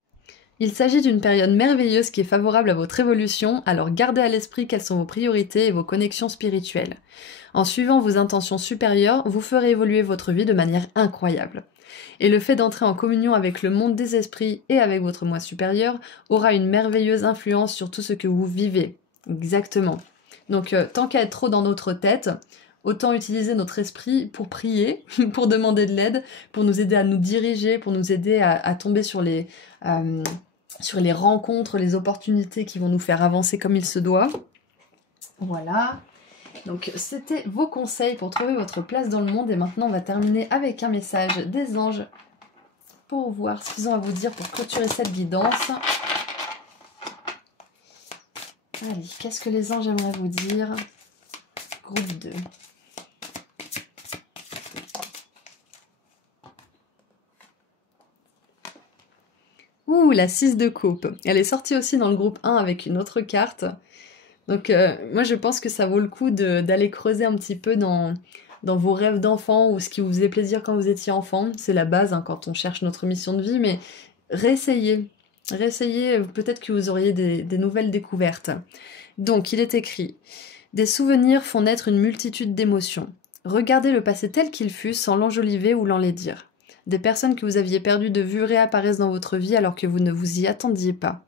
Il s'agit d'une période merveilleuse qui est favorable à votre évolution, alors gardez à l'esprit quelles sont vos priorités et vos connexions spirituelles. En suivant vos intentions supérieures, vous ferez évoluer votre vie de manière incroyable. Et le fait d'entrer en communion avec le monde des esprits et avec votre moi supérieur aura une merveilleuse influence sur tout ce que vous vivez. Exactement. Donc tant qu'à être trop dans notre tête, autant utiliser notre esprit pour prier, pour demander de l'aide, pour nous aider à nous diriger, pour nous aider à tomber sur les rencontres, les opportunités qui vont nous faire avancer comme il se doit. Voilà. Donc c'était vos conseils pour trouver votre place dans le monde et maintenant on va terminer avec un message des anges pour voir ce qu'ils ont à vous dire pour clôturer cette guidance. Allez, qu'est-ce que les anges aimeraient vous dire? Groupe 2. Ouh, la 6 de coupe. Elle est sortie aussi dans le groupe 1 avec une autre carte. Donc moi je pense que ça vaut le coup d'aller creuser un petit peu dans vos rêves d'enfant ou ce qui vous faisait plaisir quand vous étiez enfant. C'est la base hein, quand on cherche notre mission de vie, mais réessayez, peut-être que vous auriez des nouvelles découvertes. Donc il est écrit « Des souvenirs font naître une multitude d'émotions. Regardez le passé tel qu'il fut sans l'enjoliver ou l'enlaidir. Des personnes que vous aviez perdues de vue réapparaissent dans votre vie alors que vous ne vous y attendiez pas.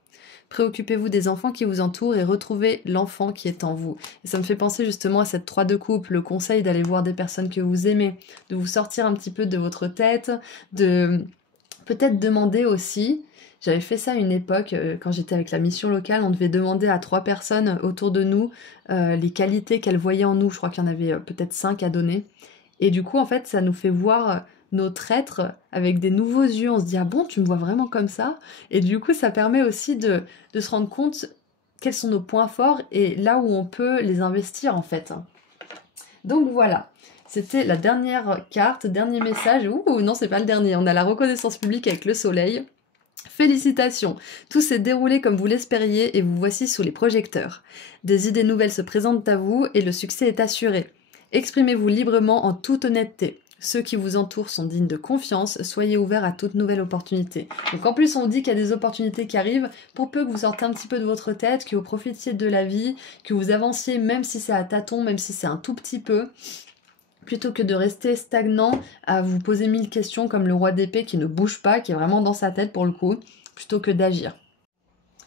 Préoccupez-vous des enfants qui vous entourent et retrouvez l'enfant qui est en vous. » Et ça me fait penser justement à cette 3 de coupe, le conseil d'aller voir des personnes que vous aimez, de vous sortir un petit peu de votre tête, de peut-être demander aussi, j'avais fait ça à une époque, quand j'étais avec la mission locale, on devait demander à 3 personnes autour de nous les qualités qu'elles voyaient en nous, je crois qu'il y en avait peut-être 5 à donner. Et du coup, en fait, ça nous fait voir notre être avec des nouveaux yeux, on se dit « Ah bon, tu me vois vraiment comme ça ?» Et du coup, ça permet aussi de se rendre compte quels sont nos points forts et là où on peut les investir en fait. Donc voilà, c'était la dernière carte, dernier message. Ouh, non, c'est pas le dernier, on a la reconnaissance publique avec le soleil. Félicitations, tout s'est déroulé comme vous l'espériez et vous voici sous les projecteurs. Des idées nouvelles se présentent à vous et le succès est assuré. Exprimez-vous librement en toute honnêteté. Ceux qui vous entourent sont dignes de confiance, soyez ouverts à toute nouvelle opportunité. Donc en plus on dit qu'il y a des opportunités qui arrivent, pour peu que vous sortez un petit peu de votre tête, que vous profitiez de la vie, que vous avanciez même si c'est à tâtons, même si c'est un tout petit peu, plutôt que de rester stagnant à vous poser 1000 questions comme le roi d'épée qui ne bouge pas, qui est vraiment dans sa tête pour le coup, plutôt que d'agir.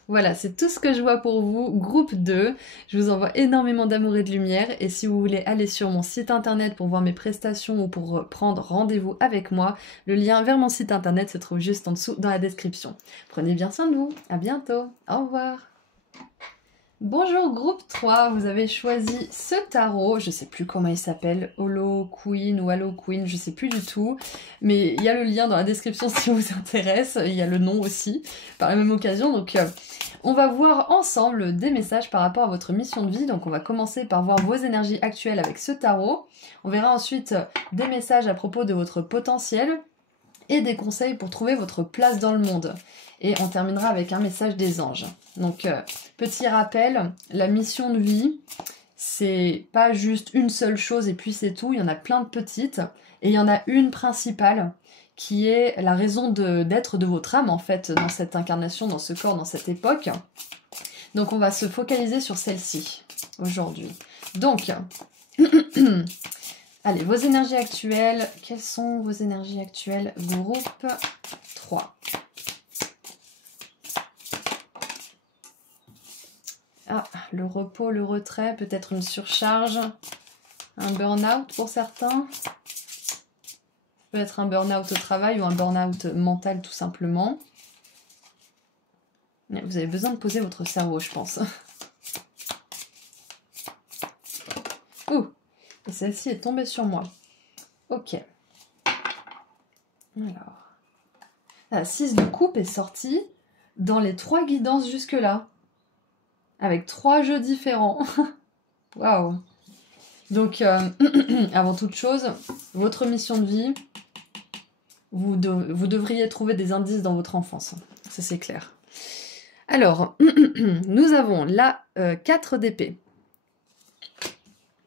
Voilà, c'est tout ce que je vois pour vous, groupe 2. Je vous envoie énormément d'amour et de lumière et si vous voulez aller sur mon site internet pour voir mes prestations ou pour prendre rendez-vous avec moi, le lien vers mon site internet se trouve juste en dessous dans la description. Prenez bien soin de vous, à bientôt, au revoir. Bonjour groupe 3, vous avez choisi ce tarot, je sais plus comment il s'appelle, Holo Queen ou Halo Queen, je sais plus du tout, mais il y a le lien dans la description si ça vous intéresse, il y a le nom aussi, par la même occasion, donc on va voir ensemble des messages par rapport à votre mission de vie, donc on va commencer par voir vos énergies actuelles avec ce tarot, on verra ensuite des messages à propos de votre potentiel, et des conseils pour trouver votre place dans le monde. Et on terminera avec un message des anges. Donc, petit rappel, la mission de vie, c'est pas juste une seule chose et puis c'est tout, il y en a plein de petites, et il y en a une principale qui est la raison d'être de votre âme, en fait, dans cette incarnation, dans ce corps, dans cette époque. Donc, on va se focaliser sur celle-ci, aujourd'hui. Donc, allez, vos énergies actuelles. Quelles sont vos énergies actuelles? Groupe 3. Ah, le repos, le retrait, peut-être une surcharge, un burn-out pour certains. Peut être un burn-out au travail ou un burn-out mental tout simplement. Vous avez besoin de poser votre cerveau, je pense. Ouh! Et celle-ci est tombée sur moi. Ok. Alors. La 6 de coupe est sortie dans les 3 guidances jusque-là. Avec 3 jeux différents. Waouh! Donc, avant toute chose, votre mission de vie, vous devriez trouver des indices dans votre enfance. Ça, c'est clair. Alors, nous avons la 4 d'épée.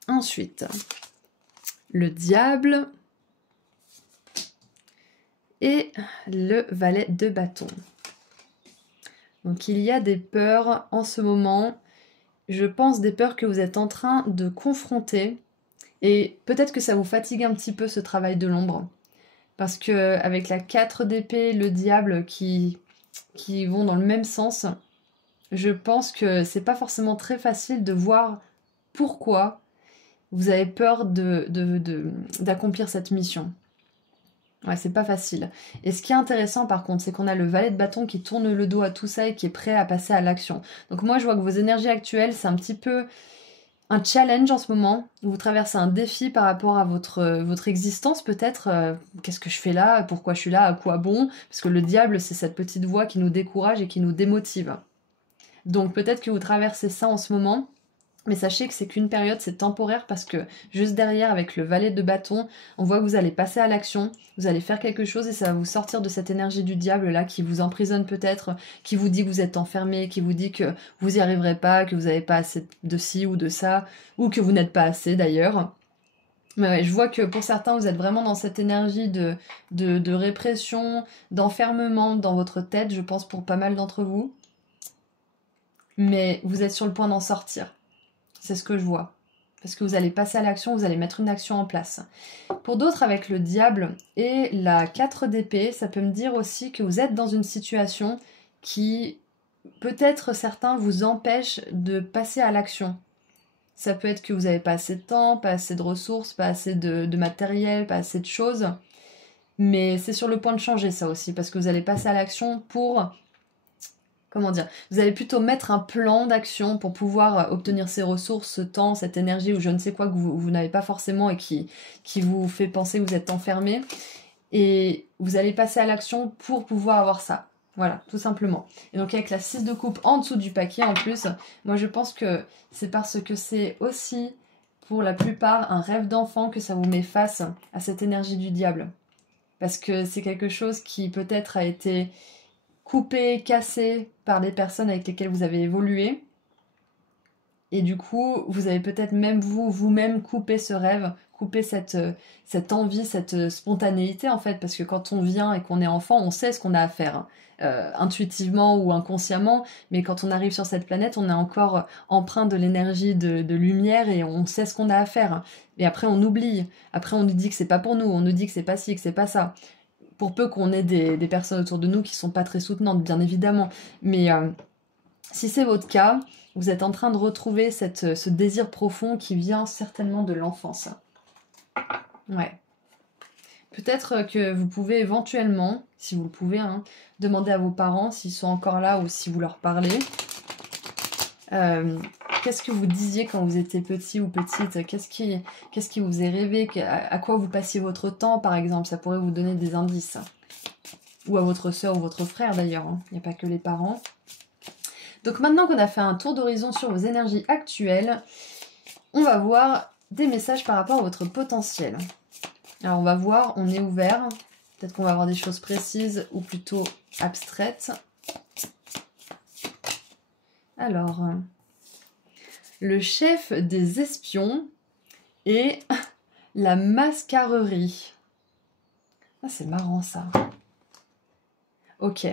Ensuite, le diable et le valet de bâton. Donc il y a des peurs en ce moment, je pense des peurs que vous êtes en train de confronter et peut-être que ça vous fatigue un petit peu ce travail de l'ombre parce que avec la 4 d'épée, le diable qui vont dans le même sens, je pense que c'est pas forcément très facile de voir pourquoi vous avez peur d'accomplir cette mission. Ouais, c'est pas facile. Et ce qui est intéressant par contre, c'est qu'on a le valet de bâton qui tourne le dos à tout ça et qui est prêt à passer à l'action. Donc moi je vois que vos énergies actuelles, c'est un petit peu un challenge en ce moment. Vous traversez un défi par rapport à votre existence peut-être. Qu'est-ce que je fais là? Pourquoi je suis là? À quoi bon? Parce que le diable, c'est cette petite voix qui nous décourage et qui nous démotive. Donc peut-être que vous traversez ça en ce moment. Mais sachez que c'est qu'une période, c'est temporaire parce que juste derrière, avec le valet de bâton, on voit que vous allez passer à l'action, vous allez faire quelque chose et ça va vous sortir de cette énergie du diable là qui vous emprisonne peut-être, qui vous dit que vous êtes enfermé, qui vous dit que vous y arriverez pas, que vous n'avez pas assez de ci ou de ça, ou que vous n'êtes pas assez d'ailleurs. Mais ouais, je vois que pour certains, vous êtes vraiment dans cette énergie de répression, d'enfermement dans votre tête, je pense pour pas mal d'entre vous. Mais vous êtes sur le point d'en sortir. C'est ce que je vois. Parce que vous allez passer à l'action, vous allez mettre une action en place. Pour d'autres, avec le diable et la 4 d'épée, ça peut me dire aussi que vous êtes dans une situation qui, peut-être certains, vous empêche de passer à l'action. Ça peut être que vous n'avez pas assez de temps, pas assez de ressources, pas assez de matériel, pas assez de choses. Mais c'est sur le point de changer ça aussi, parce que vous allez passer à l'action pour... Comment dire? Vous allez plutôt mettre un plan d'action pour pouvoir obtenir ces ressources, ce temps, cette énergie ou je ne sais quoi que vous n'avez pas forcément et qui vous fait penser que vous êtes enfermé. Et vous allez passer à l'action pour pouvoir avoir ça. Voilà, tout simplement. Et donc avec la 6 de coupe en dessous du paquet en plus, moi je pense que c'est parce que c'est aussi pour la plupart un rêve d'enfant que ça vous met face à cette énergie du diable. Parce que c'est quelque chose qui peut-être a été coupé, cassé par des personnes avec lesquelles vous avez évolué. Et du coup, vous avez peut-être même vous-même coupé ce rêve, coupé cette envie, cette spontanéité en fait, parce que quand on vient et qu'on est enfant, on sait ce qu'on a à faire, intuitivement ou inconsciemment, mais quand on arrive sur cette planète, on est encore empreint de l'énergie de lumière et on sait ce qu'on a à faire. Et après, on oublie. Après, on nous dit que c'est pas pour nous, on nous dit que c'est pas ci, que c'est pas ça. Pour peu qu'on ait des personnes autour de nous qui sont pas très soutenantes, bien évidemment. Mais si c'est votre cas, vous êtes en train de retrouver ce désir profond qui vient certainement de l'enfance. Ouais. Peut-être que vous pouvez éventuellement, si vous le pouvez, demander à vos parents s'ils sont encore là ou si vous leur parlez. Qu'est-ce que vous disiez quand vous étiez petit ou petite? Qu'est-ce qui vous est rêvé? À quoi vous passiez votre temps, par exemple? Ça pourrait vous donner des indices. Ou à votre soeur ou votre frère, d'ailleurs. Hein. Il n'y a pas que les parents. Donc maintenant qu'on a fait un tour d'horizon sur vos énergies actuelles, on va voir des messages par rapport à votre potentiel. Alors on va voir, on est ouvert. Peut-être qu'on va avoir des choses précises ou plutôt abstraites. Alors, le chef des espions et la mascarerie. Ah, c'est marrant ça. Ok,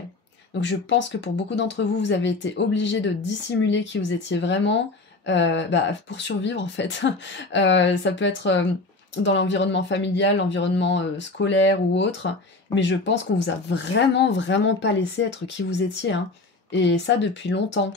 donc je pense que pour beaucoup d'entre vous, vous avez été obligés de dissimuler qui vous étiez vraiment pour survivre en fait. Ça peut être dans l'environnement familial, l'environnement scolaire ou autre, mais je pense qu'on vous a vraiment pas laissé être qui vous étiez. Hein. Et ça depuis longtemps.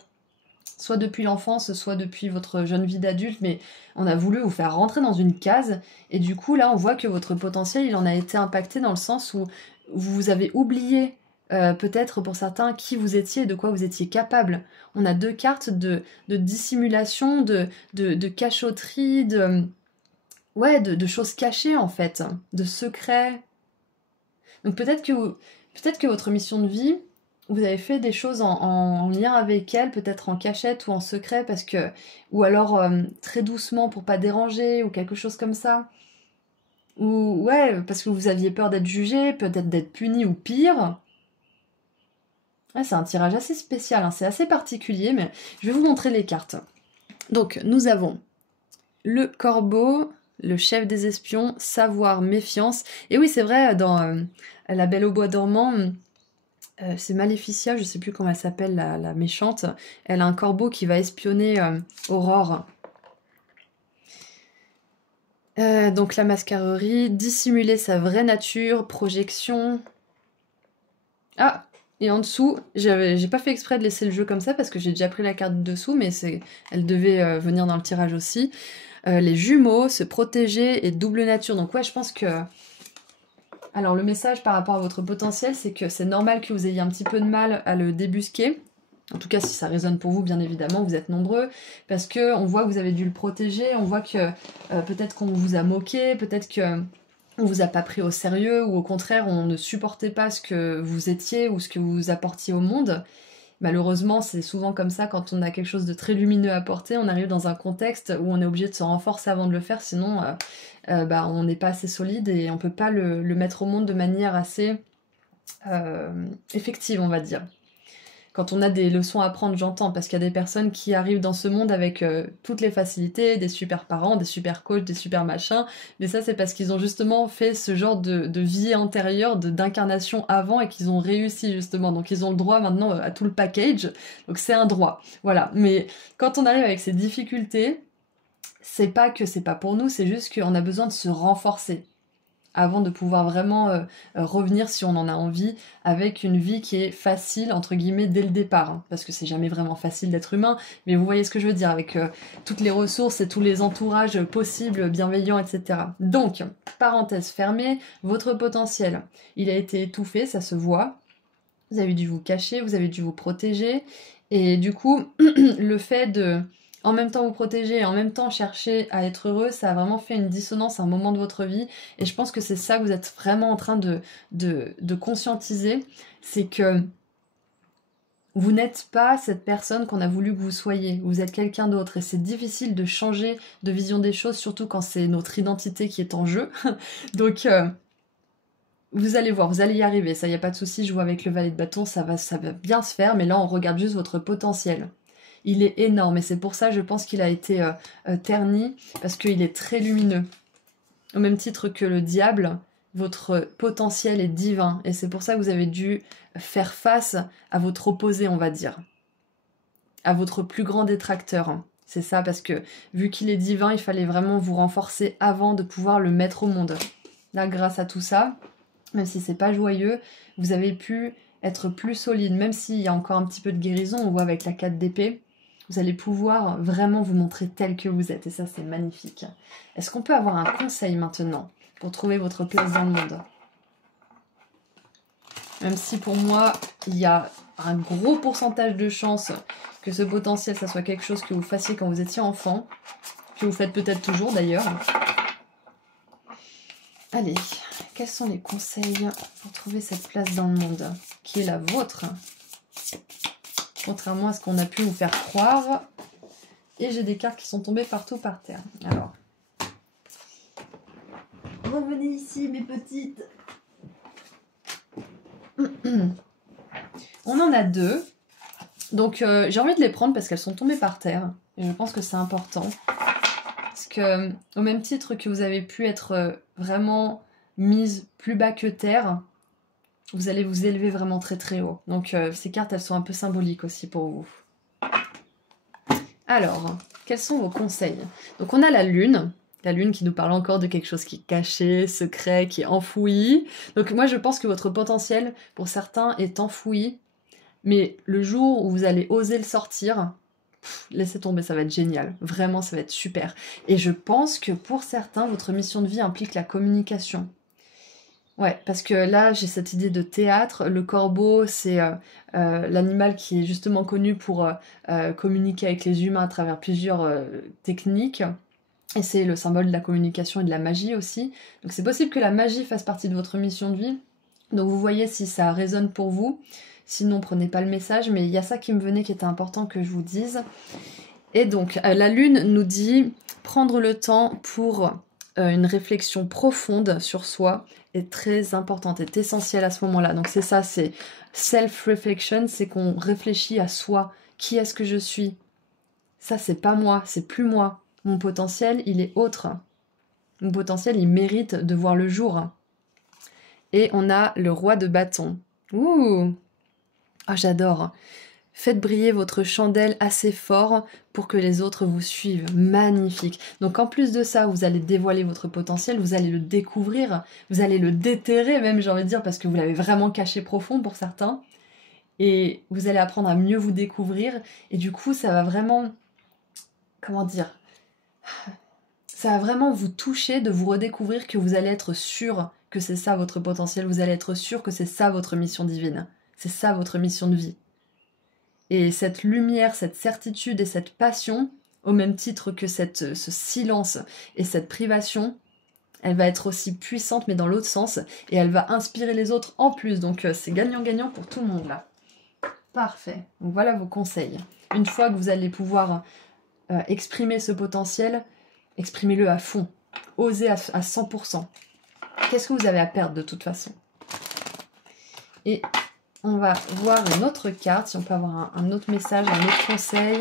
Soit depuis l'enfance, soit depuis votre jeune vie d'adulte, mais on a voulu vous faire rentrer dans une case, et du coup là on voit que votre potentiel il en a été impacté dans le sens où vous avez oublié peut-être pour certains qui vous étiez et de quoi vous étiez capable. On a 2 cartes de dissimulation, de cachotterie, de choses cachées en fait, de secrets. Donc peut-être que votre mission de vie, vous avez fait des choses en lien avec elle, peut-être en cachette ou en secret, ou alors très doucement pour pas déranger, ou quelque chose comme ça. Ou ouais, parce que vous aviez peur d'être jugé, peut-être d'être puni ou pire. Ouais, c'est un tirage assez spécial, hein, c'est assez particulier, mais je vais vous montrer les cartes. Donc, nous avons le corbeau, le chef des espions, savoir, méfiance. Et oui, c'est vrai, dans La Belle au bois dormant, c'est Maléficia, je sais plus comment elle s'appelle, la méchante. Elle a un corbeau qui va espionner Aurore. Donc la mascarerie, dissimuler sa vraie nature, projection. Ah, et en dessous, j'ai pas fait exprès de laisser le jeu comme ça parce que j'ai déjà pris la carte dessous, mais elle devait venir dans le tirage aussi. Les jumeaux, se protéger et double nature. Donc ouais, je pense que... Alors le message par rapport à votre potentiel, c'est que c'est normal que vous ayez un petit peu de mal à le débusquer. En tout cas, si ça résonne pour vous, bien évidemment, vous êtes nombreux. Parce que on voit que vous avez dû le protéger, on voit que peut-être qu'on vous a moqué, peut-être que on vous a pas pris au sérieux, ou au contraire, on ne supportait pas ce que vous étiez ou ce que vous apportiez au monde. Malheureusement, c'est souvent comme ça, quand on a quelque chose de très lumineux à porter, on arrive dans un contexte où on est obligé de se renforcer avant de le faire, sinon on n'est pas assez solide et on peut pas le mettre au monde de manière assez effective, on va dire. Quand on a des leçons à apprendre, j'entends, parce qu'il y a des personnes qui arrivent dans ce monde avec toutes les facilités, des super parents, des super coachs, des super machins, mais ça c'est parce qu'ils ont justement fait ce genre de vie antérieure, d'incarnation avant, et qu'ils ont réussi justement, donc ils ont le droit maintenant à tout le package, donc c'est un droit, voilà. Mais quand on arrive avec ces difficultés, c'est pas que c'est pas pour nous, c'est juste qu'on a besoin de se renforcer avant de pouvoir vraiment revenir, si on en a envie, avec une vie qui est facile, entre guillemets, dès le départ. Hein, parce que c'est jamais vraiment facile d'être humain, mais vous voyez ce que je veux dire, avec toutes les ressources et tous les entourages possibles, bienveillants, etc. Donc, parenthèse fermée, votre potentiel, il a été étouffé, ça se voit. Vous avez dû vous cacher, vous avez dû vous protéger, et du coup, le fait de... en même temps vous protéger et en même temps chercher à être heureux, ça a vraiment fait une dissonance à un moment de votre vie. Et je pense que c'est ça que vous êtes vraiment en train de conscientiser. C'est que vous n'êtes pas cette personne qu'on a voulu que vous soyez. Vous êtes quelqu'un d'autre. Et c'est difficile de changer de vision des choses, surtout quand c'est notre identité qui est en jeu. Donc... vous allez voir, vous allez y arriver, ça y a pas de souci, je vois avec le valet de bâton, ça va bien se faire, mais là on regarde juste votre potentiel. Il est énorme et c'est pour ça je pense qu'il a été terni, parce qu'il est très lumineux. Au même titre que le diable, votre potentiel est divin et c'est pour ça que vous avez dû faire face à votre opposé, on va dire. À votre plus grand détracteur. C'est ça, parce que vu qu'il est divin, il fallait vraiment vous renforcer avant de pouvoir le mettre au monde. Là, grâce à tout ça, même si c'est pas joyeux, vous avez pu être plus solide, même s'il y a encore un petit peu de guérison, on voit avec la 4 d'épée, vous allez pouvoir vraiment vous montrer tel que vous êtes, et ça c'est magnifique. Est-ce qu'on peut avoir un conseil maintenant pour trouver votre place dans le monde? Même si pour moi, il y a un gros pourcentage de chances Que ce potentiel, ça soit quelque chose que vous fassiez quand vous étiez enfant, que vous faites peut-être toujours d'ailleurs. Allez, quels sont les conseils pour trouver cette place dans le monde qui est la vôtre? Contrairement à ce qu'on a pu vous faire croire. Et j'ai des cartes qui sont tombées partout par terre. Alors, revenez ici, mes petites. On en a deux. Donc, j'ai envie de les prendre parce qu'elles sont tombées par terre. Et je pense que c'est important. Parce que, au même titre que vous avez pu être vraiment mise plus bas que terre, vous allez vous élever vraiment très très haut. Donc, ces cartes, elles sont un peu symboliques aussi pour vous. Alors, quels sont vos conseils? Donc, on a la lune qui nous parle encore de quelque chose qui est caché, secret, qui est enfoui. Donc, moi, je pense que votre potentiel, pour certains, est enfoui. Mais le jour où vous allez oser le sortir, laissez tomber, ça va être génial. Vraiment, ça va être super. Et je pense que pour certains, votre mission de vie implique la communication. Ouais, parce que là, j'ai cette idée de théâtre. Le corbeau, c'est l'animal qui est justement connu pour communiquer avec les humains à travers plusieurs techniques. Et c'est le symbole de la communication et de la magie aussi. Donc c'est possible que la magie fasse partie de votre mission de vie. Donc vous voyez si ça résonne pour vous. Sinon, prenez pas le message. Mais il y a ça qui me venait qui était important que je vous dise. Et donc, la lune nous dit prendre le temps pour une réflexion profonde sur soi est très importante, est essentielle à ce moment-là. Donc c'est ça, c'est self-reflection, c'est qu'on réfléchit à soi. Qui est-ce que je suis? Ça, c'est pas moi, c'est plus moi. Mon potentiel, il est autre. Mon potentiel, il mérite de voir le jour. Et on a le roi de bâton. Ouh! Ah, j'adore. Faites briller votre chandelle assez fort pour que les autres vous suivent. Magnifique. Donc en plus de ça, vous allez dévoiler votre potentiel, vous allez le découvrir, vous allez le déterrer même, j'ai envie de dire, parce que vous l'avez vraiment caché profond pour certains. Et vous allez apprendre à mieux vous découvrir. Et du coup, ça va vraiment... Comment dire? Ça va vraiment vous toucher de vous redécouvrir que vous allez être sûr que c'est ça votre potentiel. Vous allez être sûr que c'est ça votre mission divine. C'est ça votre mission de vie. Et cette lumière, cette certitude et cette passion, au même titre que ce silence et cette privation, elle va être aussi puissante mais dans l'autre sens et elle va inspirer les autres en plus. Donc c'est gagnant-gagnant pour tout le monde là. Parfait. Donc voilà vos conseils. Une fois que vous allez pouvoir exprimer ce potentiel, exprimez-le à fond. Osez à 100%. Qu'est-ce que vous avez à perdre de toute façon? Et on va voir une autre carte, si on peut avoir un autre message, un autre conseil.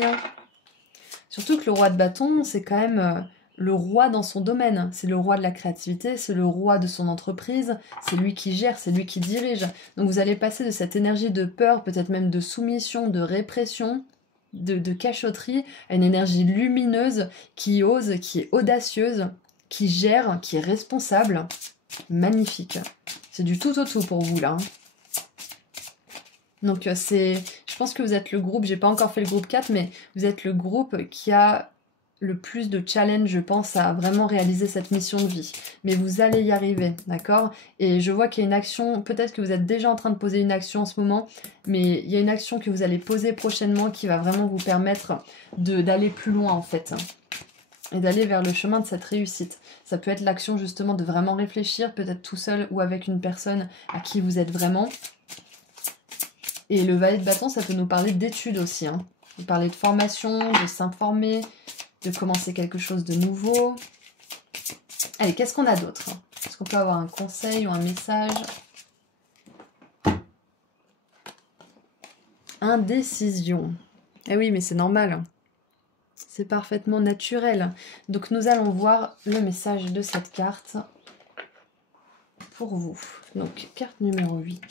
Surtout que le roi de bâton, c'est quand même le roi dans son domaine. C'est le roi de la créativité, c'est le roi de son entreprise, c'est lui qui gère, c'est lui qui dirige. Donc vous allez passer de cette énergie de peur, peut-être même de soumission, de répression, de cachotterie, à une énergie lumineuse qui ose, qui est audacieuse, qui gère, qui est responsable. Magnifique. C'est du tout au tout pour vous là. Donc je pense que vous êtes le groupe, j'ai pas encore fait le groupe 4, mais vous êtes le groupe qui a le plus de challenge, je pense, à vraiment réaliser cette mission de vie. Mais vous allez y arriver, d'accord? Et je vois qu'il y a une action, peut-être que vous êtes déjà en train de poser une action en ce moment, mais il y a une action que vous allez poser prochainement qui va vraiment vous permettre d'aller plus loin en fait. Et d'aller vers le chemin de cette réussite. Ça peut être l'action justement de vraiment réfléchir, peut-être tout seul ou avec une personne à qui vous êtes vraiment. Et le valet de bâton, ça peut nous parler d'études aussi. Hein. Nous parler de formation, de s'informer, de commencer quelque chose de nouveau. Allez, qu'est-ce qu'on a d'autre? Est-ce qu'on peut avoir un conseil ou un message? Indécision. Eh oui, mais c'est normal. C'est parfaitement naturel. Donc nous allons voir le message de cette carte pour vous. Donc, carte numéro 8.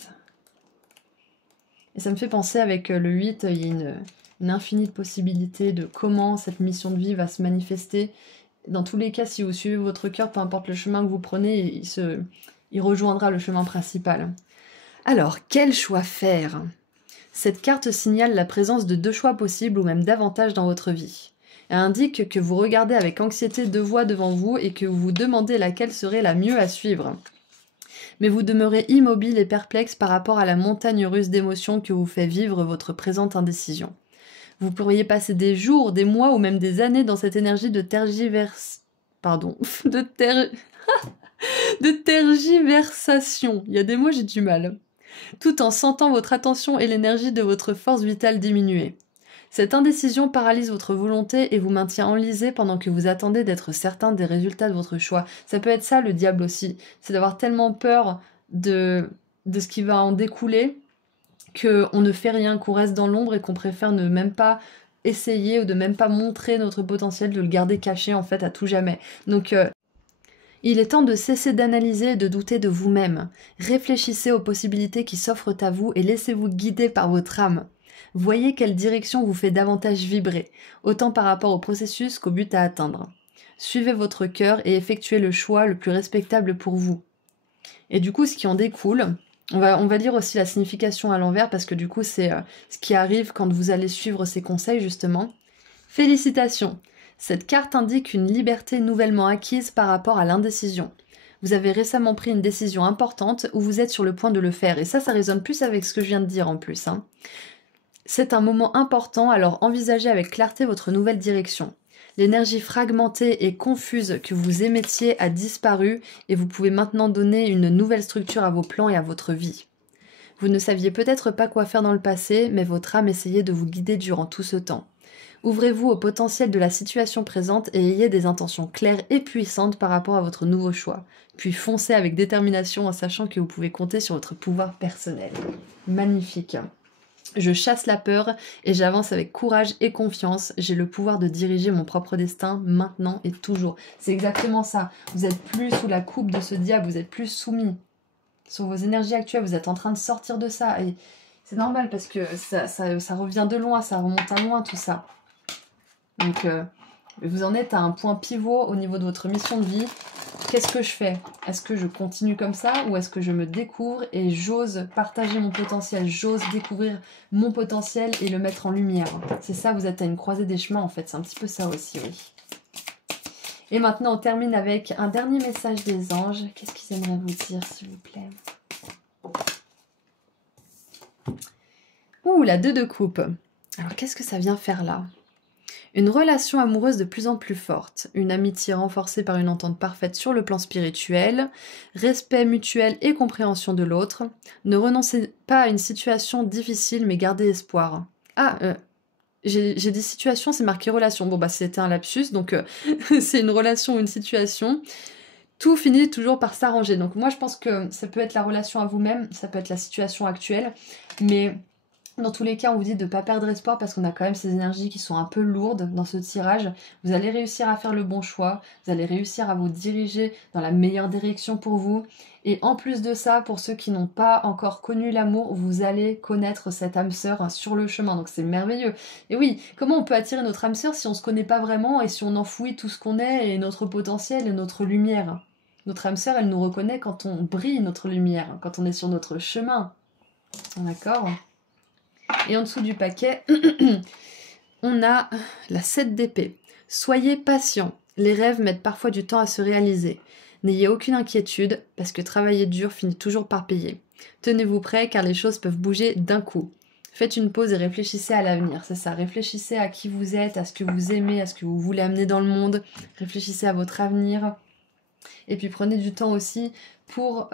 Et ça me fait penser avec le 8, il y a une infinie de possibilités de comment cette mission de vie va se manifester. Dans tous les cas, si vous suivez votre cœur, peu importe le chemin que vous prenez, il rejoindra le chemin principal. Alors, quel choix faire? Cette carte signale la présence de 2 choix possibles ou même davantage dans votre vie. Elle indique que vous regardez avec anxiété 2 voies devant vous et que vous vous demandez laquelle serait la mieux à suivre. Mais vous demeurez immobile et perplexe par rapport à la montagne russe d'émotions que vous fait vivre votre présente indécision. Vous pourriez passer des jours, des mois ou même des années dans cette énergie de de tergiversation. Il y a des mots, j'ai du mal. Tout en sentant votre attention et l'énergie de votre force vitale diminuer. Cette indécision paralyse votre volonté et vous maintient enlisé pendant que vous attendez d'être certain des résultats de votre choix. Ça peut être ça le diable aussi, c'est d'avoir tellement peur de ce qui va en découler qu'on ne fait rien, qu'on reste dans l'ombre et qu'on préfère ne même pas essayer ou de même pas montrer notre potentiel, de le garder caché en fait à tout jamais. Donc il est temps de cesser d'analyser et de douter de vous-même. Réfléchissez aux possibilités qui s'offrent à vous et laissez-vous guider par votre âme. Voyez quelle direction vous fait davantage vibrer, autant par rapport au processus qu'au but à atteindre. Suivez votre cœur et effectuez le choix le plus respectable pour vous. Et du coup, ce qui en découle, on va lire aussi la signification à l'envers parce que du coup, c'est ce qui arrive quand vous allez suivre ces conseils justement. Félicitations! Cette carte indique une liberté nouvellement acquise par rapport à l'indécision. Vous avez récemment pris une décision importante ou vous êtes sur le point de le faire. Et ça résonne plus avec ce que je viens de dire en plus. C'est un moment important, alors envisagez avec clarté votre nouvelle direction. L'énergie fragmentée et confuse que vous émettiez a disparu et vous pouvez maintenant donner une nouvelle structure à vos plans et à votre vie. Vous ne saviez peut-être pas quoi faire dans le passé, mais votre âme essayait de vous guider durant tout ce temps. Ouvrez-vous au potentiel de la situation présente et ayez des intentions claires et puissantes par rapport à votre nouveau choix. Puis foncez avec détermination en sachant que vous pouvez compter sur votre pouvoir personnel. Magnifique. Je chasse la peur et j'avance avec courage et confiance. J'ai le pouvoir de diriger mon propre destin maintenant et toujours. C'est exactement ça. Vous êtes plus sous la coupe de ce diable, vous êtes plus soumis. Sur vos énergies actuelles, vous êtes en train de sortir de ça. Et c'est normal parce que ça revient de loin, ça remonte à loin tout ça. Donc vous en êtes à un point pivot au niveau de votre mission de vie. Qu'est-ce que je fais? Est-ce que je continue comme ça ou est-ce que je me découvre et j'ose partager mon potentiel, j'ose découvrir mon potentiel et le mettre en lumière? C'est ça, vous êtes à une croisée des chemins en fait, c'est un petit peu ça aussi, oui. Et maintenant on termine avec un dernier message des anges. Qu'est-ce qu'ils aimeraient vous dire s'il vous plaît? Ouh, la 2 de coupe. Alors qu'est-ce que ça vient faire là? Une relation amoureuse de plus en plus forte, une amitié renforcée par une entente parfaite sur le plan spirituel, respect mutuel et compréhension de l'autre. Ne renoncez pas à une situation difficile mais gardez espoir. J'ai dit situation, c'est marqué relation. Bon bah c'était un lapsus, donc c'est une relation ou une situation. Tout finit toujours par s'arranger. Donc moi je pense que ça peut être la relation à vous-même, ça peut être la situation actuelle, mais dans tous les cas, on vous dit de ne pas perdre espoir parce qu'on a quand même ces énergies qui sont un peu lourdes dans ce tirage. Vous allez réussir à faire le bon choix, vous allez réussir à vous diriger dans la meilleure direction pour vous. Et en plus de ça, pour ceux qui n'ont pas encore connu l'amour, vous allez connaître cette âme sœur sur le chemin. Donc c'est merveilleux. Et oui, comment on peut attirer notre âme sœur si on ne se connaît pas vraiment et si on enfouit tout ce qu'on est et notre potentiel et notre lumière? Notre âme sœur, elle nous reconnaît quand on brille notre lumière, quand on est sur notre chemin. D'accord ? Et en dessous du paquet, on a la 7 d'épée. Soyez patient. Les rêves mettent parfois du temps à se réaliser. N'ayez aucune inquiétude, parce que travailler dur finit toujours par payer. Tenez-vous prêts, car les choses peuvent bouger d'un coup. Faites une pause et réfléchissez à l'avenir, c'est ça. Réfléchissez à qui vous êtes, à ce que vous aimez, à ce que vous voulez amener dans le monde. Réfléchissez à votre avenir. Et puis prenez du temps aussi pour...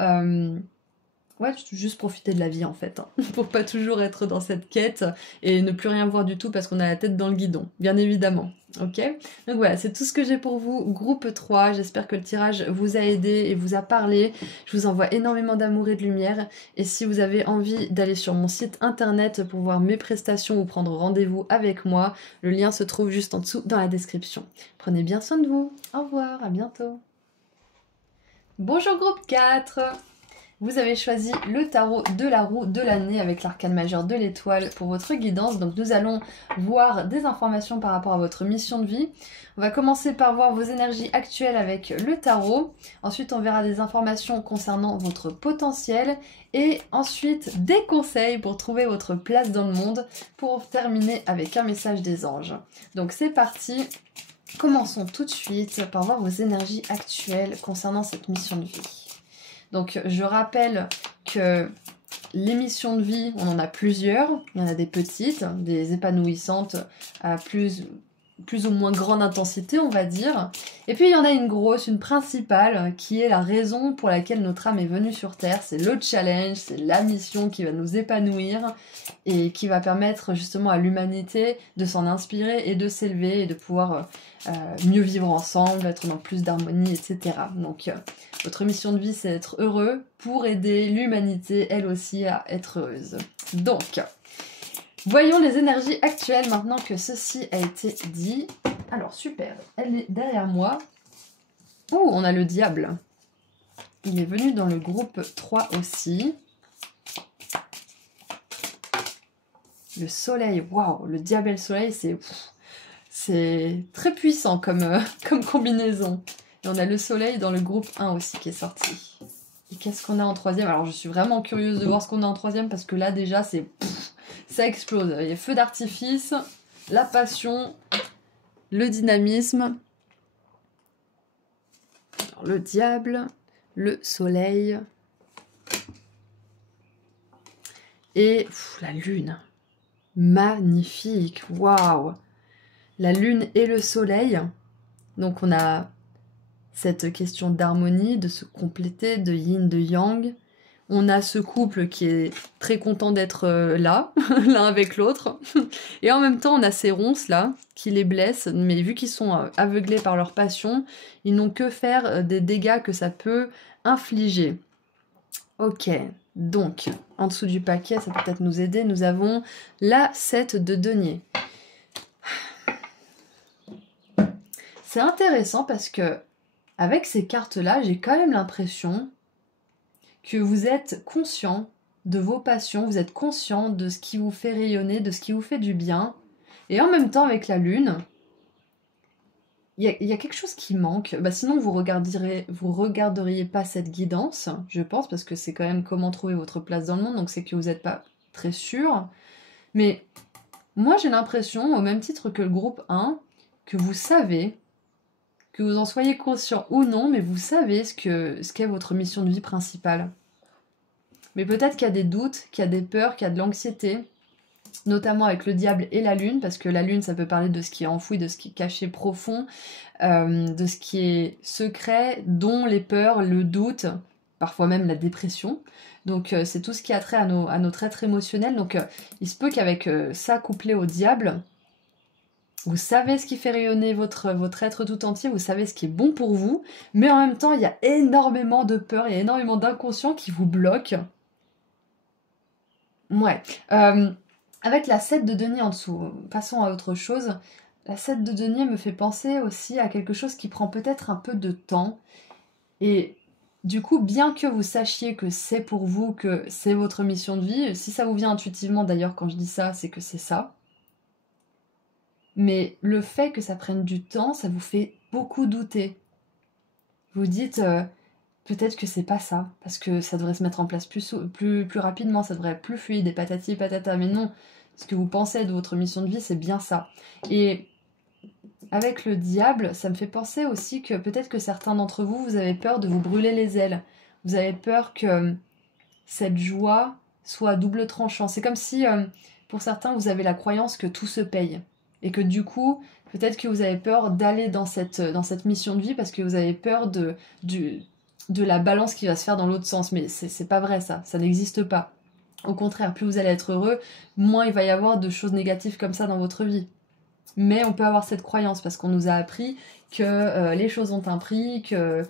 juste profiter de la vie en fait, pour pas toujours être dans cette quête et ne plus rien voir du tout parce qu'on a la tête dans le guidon, bien évidemment, ok? Donc voilà, c'est tout ce que j'ai pour vous, groupe 3, j'espère que le tirage vous a aidé et vous a parlé, je vous envoie énormément d'amour et de lumière, et si vous avez envie d'aller sur mon site internet pour voir mes prestations ou prendre rendez-vous avec moi, le lien se trouve juste en dessous dans la description. Prenez bien soin de vous, au revoir, à bientôt. Bonjour groupe 4. Vous avez choisi le tarot de la roue de l'année avec l'arcane majeur de l'étoile pour votre guidance. Donc nous allons voir des informations par rapport à votre mission de vie. On va commencer par voir vos énergies actuelles avec le tarot. Ensuite on verra des informations concernant votre potentiel. Et ensuite des conseils pour trouver votre place dans le monde. Pour terminer avec un message des anges. Donc c'est parti. Commençons tout de suite par voir vos énergies actuelles concernant cette mission de vie. Donc je rappelle que les missions de vie, on en a plusieurs. Il y en a des petites, des épanouissantes à plus ou moins grande intensité, on va dire. Et puis il y en a une grosse, une principale, qui est la raison pour laquelle notre âme est venue sur Terre. C'est le challenge, c'est la mission qui va nous épanouir et qui va permettre justement à l'humanité de s'en inspirer et de s'élever et de pouvoir mieux vivre ensemble, être dans plus d'harmonie, etc. Donc votre mission de vie, c'est être heureux pour aider l'humanité, elle aussi, à être heureuse. Donc, voyons les énergies actuelles maintenant que ceci a été dit. Alors, super, elle est derrière moi. Oh, on a le diable. Il est venu dans le groupe 3 aussi. Le soleil, waouh, le diable et le soleil, c'est très puissant comme combinaison. Et on a le soleil dans le groupe 1 aussi qui est sorti. Et qu'est-ce qu'on a en troisième? Alors, je suis vraiment curieuse de voir ce qu'on a en troisième parce que là, déjà, ça explose. Il y a feu d'artifice, la passion, le dynamisme, alors, le diable, le soleil et la lune. Magnifique, waouh! La lune et le soleil. Donc on a cette question d'harmonie, de se compléter, de yin, de yang. On a ce couple qui est très content d'être là, l'un avec l'autre. Et en même temps, on a ces ronces là, qui les blessent, mais vu qu'ils sont aveuglés par leur passion, ils n'ont que faire des dégâts que ça peut infliger. Ok, donc, en dessous du paquet, ça peut peut-être nous aider, nous avons la 7 de denier. C'est intéressant parce que, avec ces cartes-là, j'ai quand même l'impression que vous êtes conscient de vos passions, vous êtes conscient de ce qui vous fait rayonner, de ce qui vous fait du bien. Et en même temps, avec la lune, il y a quelque chose qui manque. Bah, sinon, vous regarderiez pas cette guidance, je pense, parce que c'est quand même comment trouver votre place dans le monde, donc c'est que vous n'êtes pas très sûr. Mais moi, j'ai l'impression, au même titre que le groupe 1, que vous savez, que vous en soyez conscient ou non, mais vous savez ce qu'est votre mission de vie principale. Mais peut-être qu'il y a des doutes, qu'il y a des peurs, qu'il y a de l'anxiété, notamment avec le diable et la lune, parce que la lune, ça peut parler de ce qui est enfoui, de ce qui est caché profond, de ce qui est secret, dont les peurs, le doute, parfois même la dépression. Donc c'est tout ce qui a trait à notre être émotionnel. Donc il se peut qu'avec ça couplé au diable, vous savez ce qui fait rayonner votre être tout entier, vous savez ce qui est bon pour vous, mais en même temps, il y a énormément de peur, il y a énormément d'inconscient qui vous bloque. Ouais. Avec la 7 de denier en dessous, passons à autre chose. La 7 de denier me fait penser aussi à quelque chose qui prend peut-être un peu de temps. Et du coup, bien que vous sachiez que c'est pour vous, que c'est votre mission de vie, si ça vous vient intuitivement d'ailleurs quand je dis ça, c'est que c'est ça. Mais le fait que ça prenne du temps, ça vous fait beaucoup douter. Vous dites, peut-être que c'est pas ça, parce que ça devrait se mettre en place plus rapidement, ça devrait être plus fluide, et patati patata, mais non. Ce que vous pensez de votre mission de vie, c'est bien ça. Et avec le diable, ça me fait penser aussi que peut-être que certains d'entre vous, vous avez peur de vous brûler les ailes. Vous avez peur que cette joie soit à double tranchant. C'est comme si, pour certains, vous avez la croyance que tout se paye. Et que du coup, peut-être que vous avez peur d'aller dans cette mission de vie parce que vous avez peur de la balance qui va se faire dans l'autre sens. Mais c'est pas vrai ça n'existe pas. Au contraire, plus vous allez être heureux, moins il va y avoir de choses négatives comme ça dans votre vie. Mais on peut avoir cette croyance parce qu'on nous a appris que les choses ont un prix, que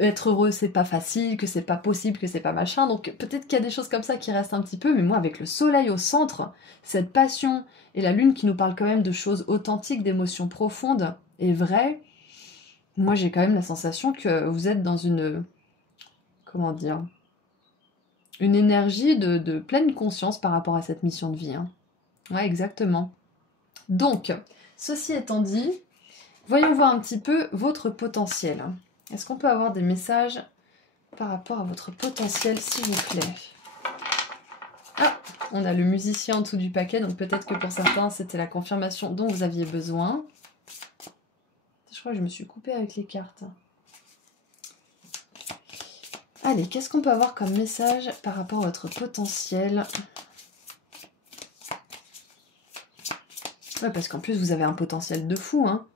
être heureux c'est pas facile, que c'est pas possible, que c'est pas machin. Donc peut-être qu'il y a des choses comme ça qui restent un petit peu, mais moi avec le soleil au centre, cette passion et la lune qui nous parle quand même de choses authentiques, d'émotions profondes et vraies, moi j'ai quand même la sensation que vous êtes dans une... comment dire, une énergie de pleine conscience par rapport à cette mission de vie. Hein. Ouais, exactement. Donc, ceci étant dit, voyons voir un petit peu votre potentiel. Est-ce qu'on peut avoir des messages par rapport à votre potentiel, s'il vous plaît? Ah, on a le musicien en dessous du paquet, donc peut-être que pour certains, c'était la confirmation dont vous aviez besoin. Je crois que je me suis coupée avec les cartes. Allez, qu'est-ce qu'on peut avoir comme message par rapport à votre potentiel? Ouais, parce qu'en plus, vous avez un potentiel de fou, hein.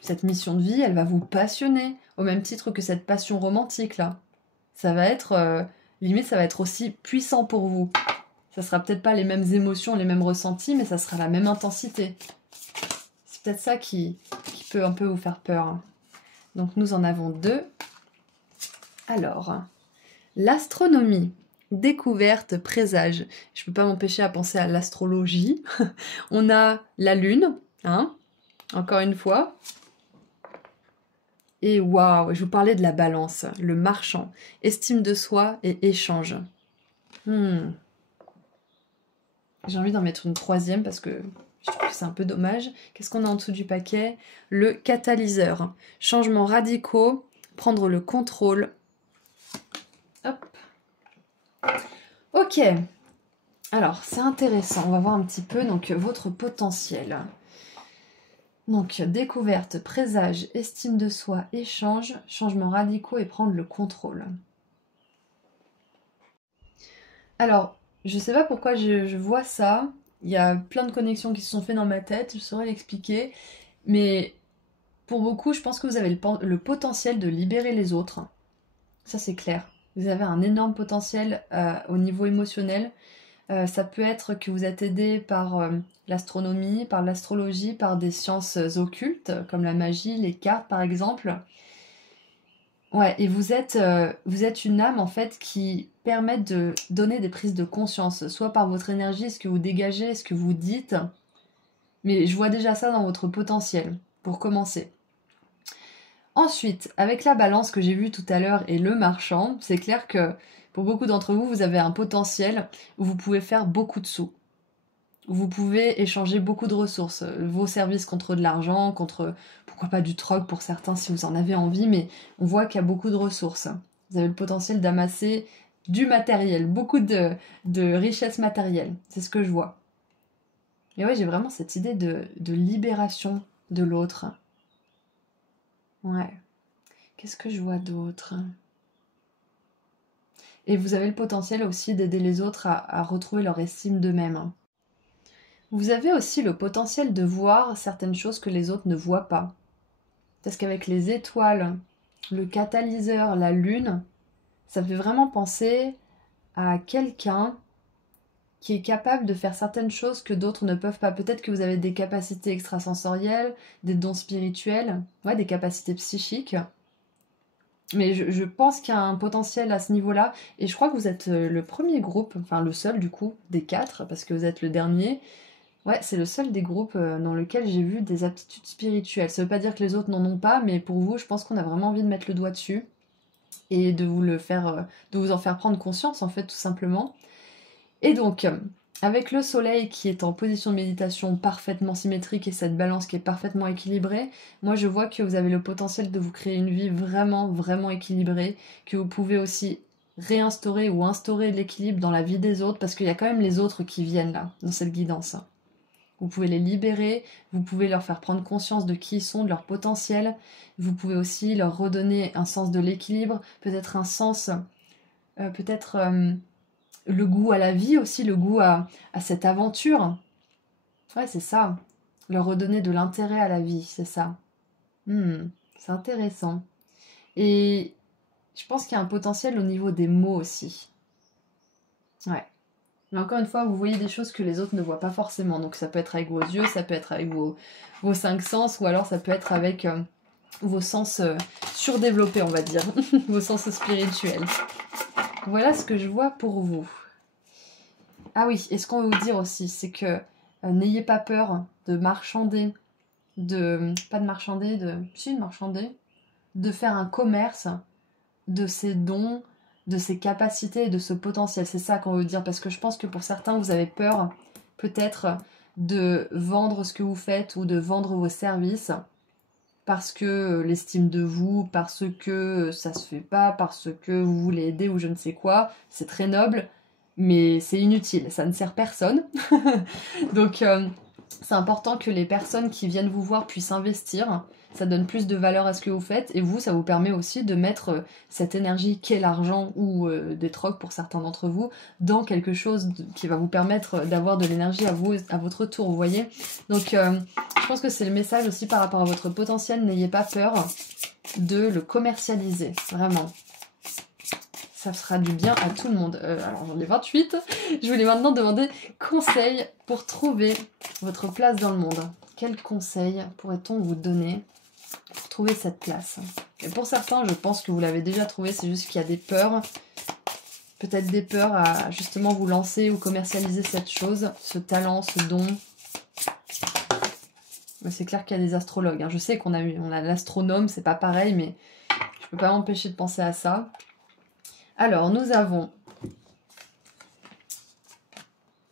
Cette mission de vie, elle va vous passionner, au même titre que cette passion romantique, là. Ça va être, limite, ça va être aussi puissant pour vous. Ça sera peut-être pas les mêmes émotions, les mêmes ressentis, mais ça sera la même intensité. C'est peut-être ça qui peut un peu vous faire peur, hein. Donc, nous en avons 2. Alors, l'astronomie, découverte, présage. Je peux pas m'empêcher à penser à l'astrologie. On a la lune, hein, encore une fois. Et waouh, je vous parlais de la balance, le marchand, estime de soi et échange. J'ai envie d'en mettre une 3e parce que je trouve que c'est un peu dommage. Qu'est-ce qu'on a en dessous du paquet? Le catalyseur. Changements radicaux, prendre le contrôle. Hop. Ok. Alors, c'est intéressant. On va voir un petit peu donc votre potentiel. Donc, découverte, présage, estime de soi, échange, changements radicaux et prendre le contrôle. Alors, je sais pas pourquoi je vois ça. Il y a plein de connexions qui se sont faites dans ma tête, je saurais l'expliquer. Mais pour beaucoup, je pense que vous avez le potentiel de libérer les autres. Ça, c'est clair. Vous avez un énorme potentiel au niveau émotionnel. Ça peut être que vous êtes aidé par l'astronomie, par l'astrologie, par des sciences occultes, comme la magie, les cartes par exemple. Ouais, et vous êtes une âme en fait qui permet de donner des prises de conscience, soit par votre énergie, ce que vous dégagez, ce que vous dites. Mais je vois déjà ça dans votre potentiel, pour commencer. Ensuite, avec la balance que j'ai vue tout à l'heure et le marchand, c'est clair que pour beaucoup d'entre vous, vous avez un potentiel où vous pouvez faire beaucoup de sous. Vous pouvez échanger beaucoup de ressources, vos services contre de l'argent, contre, pourquoi pas du troc pour certains si vous en avez envie, mais on voit qu'il y a beaucoup de ressources. Vous avez le potentiel d'amasser du matériel, beaucoup de richesse matérielle, c'est ce que je vois. Et ouais, j'ai vraiment cette idée de libération de l'autre. Ouais. Qu'est-ce que je vois d'autre? Et vous avez le potentiel aussi d'aider les autres à retrouver leur estime d'eux-mêmes. Vous avez aussi le potentiel de voir certaines choses que les autres ne voient pas. Parce qu'avec les étoiles, le catalyseur, la lune, ça fait vraiment penser à quelqu'un qui est capable de faire certaines choses que d'autres ne peuvent pas. Peut-être que vous avez des capacités extrasensorielles, des dons spirituels, ouais, des capacités psychiques. Mais je pense qu'il y a un potentiel à ce niveau-là. Et je crois que vous êtes le premier groupe, enfin le seul du coup, des 4, parce que vous êtes le dernier. Ouais, c'est le seul des groupes dans lequel j'ai vu des aptitudes spirituelles. Ça veut pas dire que les autres n'en ont pas, mais pour vous, je pense qu'on a vraiment envie de mettre le doigt dessus et de vous le faire, de vous en faire prendre conscience en fait, tout simplement. Et donc, avec le soleil qui est en position de méditation parfaitement symétrique et cette balance qui est parfaitement équilibrée, moi je vois que vous avez le potentiel de vous créer une vie vraiment, vraiment équilibrée, que vous pouvez aussi réinstaurer ou instaurer de l'équilibre dans la vie des autres, parce qu'il y a quand même les autres qui viennent là, dans cette guidance. Vous pouvez les libérer, vous pouvez leur faire prendre conscience de qui ils sont, de leur potentiel. Vous pouvez aussi leur redonner un sens de l'équilibre, peut-être un sens, le goût à la vie aussi, le goût à cette aventure. Ouais, c'est ça. Leur redonner de l'intérêt à la vie, c'est ça. C'est intéressant. Et je pense qu'il y a un potentiel au niveau des mots aussi. Ouais. Mais encore une fois, vous voyez des choses que les autres ne voient pas forcément. Donc ça peut être avec vos yeux, ça peut être avec vos 5 sens, ou alors ça peut être avec vos sens surdéveloppés, on va dire. Vos sens spirituels. Voilà ce que je vois pour vous. Ah oui, et ce qu'on veut vous dire aussi, c'est que n'ayez pas peur de marchander, de faire un commerce de ses dons, de ses capacités et de ce potentiel. C'est ça qu'on veut dire, parce que je pense que pour certains, vous avez peur peut-être de vendre ce que vous faites ou de vendre vos services parce que l'estime de vous, parce que ça se fait pas, parce que vous voulez aider ou je ne sais quoi. C'est très noble, mais c'est inutile, ça ne sert personne. Donc c'est important que les personnes qui viennent vous voir puissent investir, ça donne plus de valeur à ce que vous faites, et vous, ça vous permet aussi de mettre cette énergie qu'est l'argent, ou des trocs pour certains d'entre vous, dans quelque chose qui va vous permettre d'avoir de l'énergie à vous, à votre tour, vous voyez. Donc je pense que c'est le message aussi par rapport à votre potentiel, n'ayez pas peur de le commercialiser, vraiment. Ça fera du bien à tout le monde. Alors j'en ai 28. Je voulais maintenant demander conseil pour trouver votre place dans le monde. Quel conseil pourrait-on vous donner pour trouver cette place? Et pour certains, je pense que vous l'avez déjà trouvé, c'est juste qu'il y a des peurs. Peut-être des peurs à justement vous lancer ou commercialiser cette chose, ce talent, ce don. C'est clair qu'il y a des astrologues. Hein. Je sais qu'on a l'astronome, c'est pas pareil, mais je peux pas m'empêcher de penser à ça. Alors, nous avons...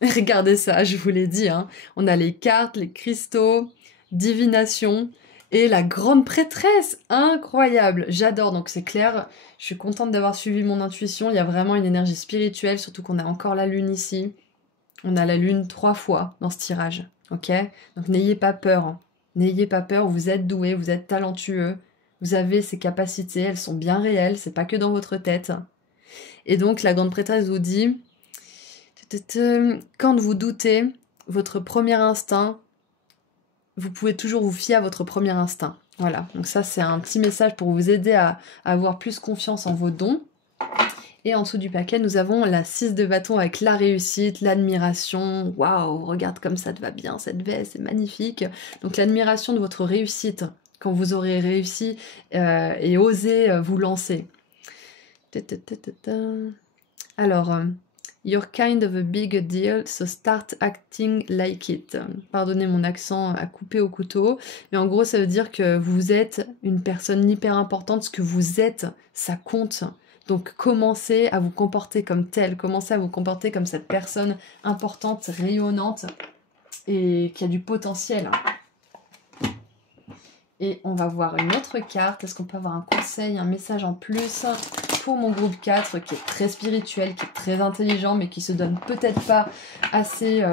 Regardez ça, je vous l'ai dit. Hein. On a les cartes, les cristaux, divination et la grande prêtresse. Incroyable, j'adore. Donc c'est clair, je suis contente d'avoir suivi mon intuition. Il y a vraiment une énergie spirituelle, surtout qu'on a encore la lune ici. On a la lune 3 fois dans ce tirage. Ok? Donc n'ayez pas peur. Hein. N'ayez pas peur, vous êtes doué, vous êtes talentueux. Vous avez ces capacités, elles sont bien réelles, c'est pas que dans votre tête. Et donc la grande prêtresse vous dit, quand vous doutez, votre premier instinct, vous pouvez toujours vous fier à votre premier instinct. Voilà, donc ça c'est un petit message pour vous aider à avoir plus confiance en vos dons. Et en dessous du paquet, nous avons la 6 de bâton avec la réussite, l'admiration. Waouh, regarde comme ça te va bien cette veste, c'est magnifique. Donc l'admiration de votre réussite, quand vous aurez réussi et osé vous lancer. Alors, you're kind of a big deal, so start acting like it. Pardonnez mon accent à couper au couteau, mais en gros ça veut dire que vous êtes une personne hyper importante, ce que vous êtes, ça compte. Donc commencez à vous comporter comme tel, commencez à vous comporter comme cette personne importante, rayonnante et qui a du potentiel. Et on va voir une autre carte. Est-ce qu'on peut avoir un conseil, un message en plus pour mon groupe 4 qui est très spirituel, qui est très intelligent, mais qui se donne peut-être pas assez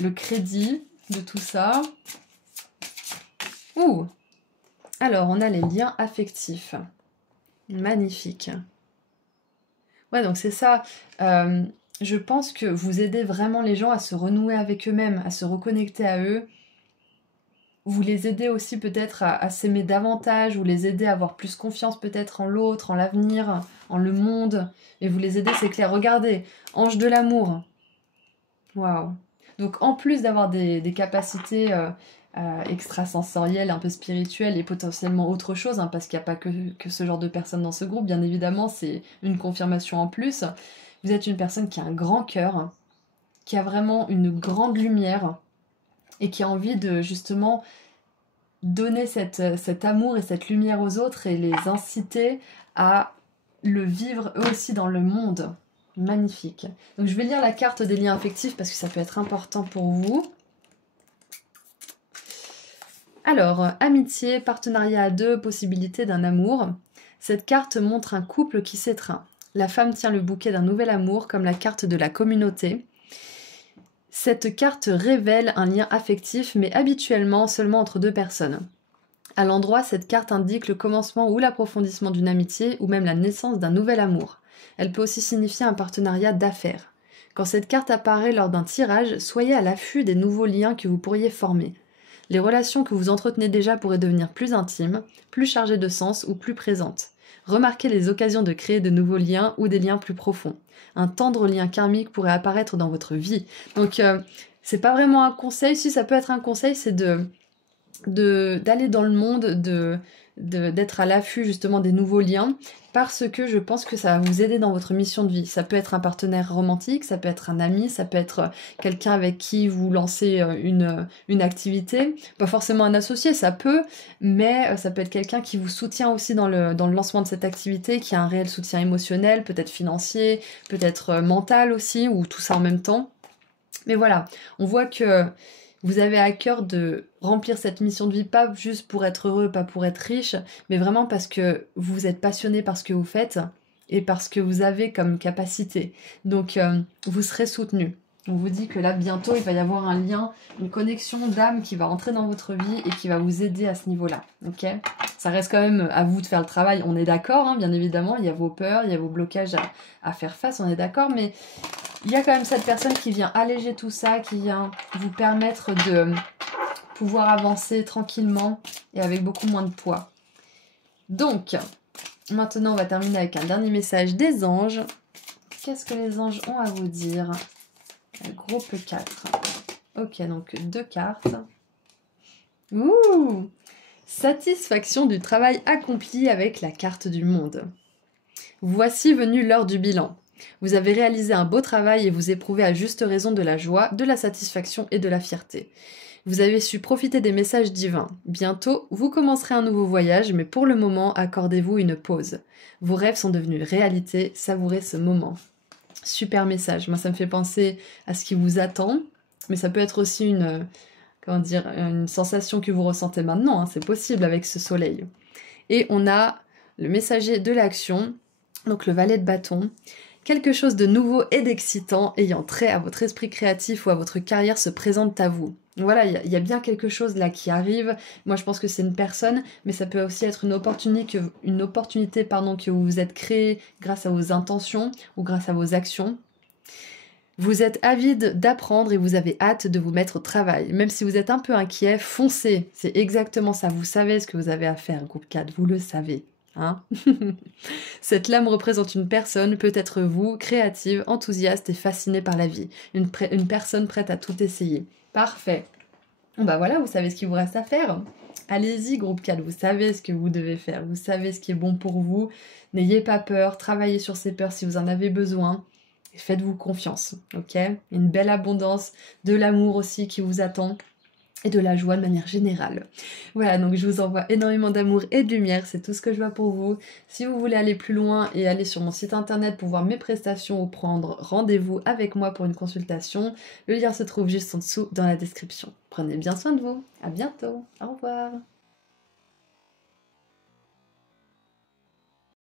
le crédit de tout ça. Ouh! Alors, on a les liens affectifs. Magnifique. Ouais, donc c'est ça. Je pense que vous aidez vraiment les gens à se renouer avec eux-mêmes, à se reconnecter à eux. Vous les aidez aussi peut-être à s'aimer davantage, vous les aidez à avoir plus confiance peut-être en l'autre, en l'avenir, en le monde. Et vous les aidez, c'est clair. Regardez, ange de l'amour. Waouh. Donc en plus d'avoir des capacités extrasensorielles, un peu spirituelles et potentiellement autre chose, hein, parce qu'il n'y a pas que ce genre de personnes dans ce groupe, bien évidemment, c'est une confirmation en plus. Vous êtes une personne qui a un grand cœur, qui a vraiment une grande lumière, et qui a envie de justement donner cet amour et cette lumière aux autres et les inciter à le vivre eux aussi dans le monde. Magnifique. Donc je vais lire la carte des liens affectifs parce que ça peut être important pour vous. Alors, amitié, partenariat à deux, possibilité d'un amour. Cette carte montre un couple qui s'étreint. La femme tient le bouquet d'un nouvel amour comme la carte de la communauté. Cette carte révèle un lien affectif, mais habituellement seulement entre deux personnes. À l'endroit, cette carte indique le commencement ou l'approfondissement d'une amitié, ou même la naissance d'un nouvel amour. Elle peut aussi signifier un partenariat d'affaires. Quand cette carte apparaît lors d'un tirage, soyez à l'affût des nouveaux liens que vous pourriez former. Les relations que vous entretenez déjà pourraient devenir plus intimes, plus chargées de sens ou plus présentes. Remarquez les occasions de créer de nouveaux liens ou des liens plus profonds. Un tendre lien karmique pourrait apparaître dans votre vie. Donc, c'est pas vraiment un conseil. Si ça peut être un conseil, c'est d'aller dans le monde, d'être à l'affût justement des nouveaux liens, parce que je pense que ça va vous aider dans votre mission de vie. Ça peut être un partenaire romantique, ça peut être un ami, ça peut être quelqu'un avec qui vous lancez une activité, pas forcément un associé, ça peut, mais ça peut être quelqu'un qui vous soutient aussi dans le lancement de cette activité, qui a un réel soutien émotionnel, peut-être financier, peut-être mental aussi, ou tout ça en même temps. Mais voilà, on voit que vous avez à cœur de remplir cette mission de vie, pas juste pour être heureux, pas pour être riche, mais vraiment parce que vous êtes passionné par ce que vous faites et parce que vous avez comme capacité. Donc, vous serez soutenu. On vous dit que là, bientôt, il va y avoir un lien, une connexion d'âme qui va entrer dans votre vie et qui va vous aider à ce niveau-là, ok? Ça reste quand même à vous de faire le travail, on est d'accord, hein, bien évidemment, il y a vos peurs, il y a vos blocages à faire face, on est d'accord, mais il y a quand même cette personne qui vient alléger tout ça, qui vient vous permettre de pouvoir avancer tranquillement et avec beaucoup moins de poids. Donc, maintenant, on va terminer avec un dernier message des anges. Qu'est-ce que les anges ont à vous dire? Groupe 4. Ok, donc 2 cartes. Ouh! Satisfaction du travail accompli avec la carte du monde. Voici venue l'heure du bilan. Vous avez réalisé un beau travail et vous éprouvez à juste raison de la joie, de la satisfaction et de la fierté. Vous avez su profiter des messages divins. Bientôt, vous commencerez un nouveau voyage, mais pour le moment, accordez-vous une pause. Vos rêves sont devenus réalité, savourez ce moment. Super message. Moi, ça me fait penser à ce qui vous attend, mais ça peut être aussi une sensation que vous ressentez maintenant. Hein, c'est possible avec ce soleil. Et on a le messager de l'action, donc le valet de bâton. Quelque chose de nouveau et d'excitant ayant trait à votre esprit créatif ou à votre carrière se présente à vous. Voilà, il y a bien quelque chose là qui arrive. Moi, je pense que c'est une personne, mais ça peut aussi être une opportunité que vous vous êtes créée grâce à vos intentions ou grâce à vos actions. Vous êtes avide d'apprendre et vous avez hâte de vous mettre au travail. Même si vous êtes un peu inquiet, foncez. C'est exactement ça. Vous savez ce que vous avez à faire, groupe 4. Vous le savez. Hein. Cette lame représente une personne, peut-être vous, créative, enthousiaste et fascinée par la vie. Une personne prête à tout essayer. Parfait. Bon bah voilà, vous savez ce qu'il vous reste à faire. Allez-y, groupe 4, vous savez ce que vous devez faire. Vous savez ce qui est bon pour vous. N'ayez pas peur, travaillez sur ces peurs si vous en avez besoin. Et faites-vous confiance, ok? Une belle abondance, de l'amour aussi qui vous attend. Et de la joie de manière générale. Voilà, donc je vous envoie énormément d'amour et de lumière, c'est tout ce que je vois pour vous. Si vous voulez aller plus loin et aller sur mon site internet pour voir mes prestations ou prendre rendez-vous avec moi pour une consultation, le lien se trouve juste en dessous dans la description. Prenez bien soin de vous, à bientôt, au revoir.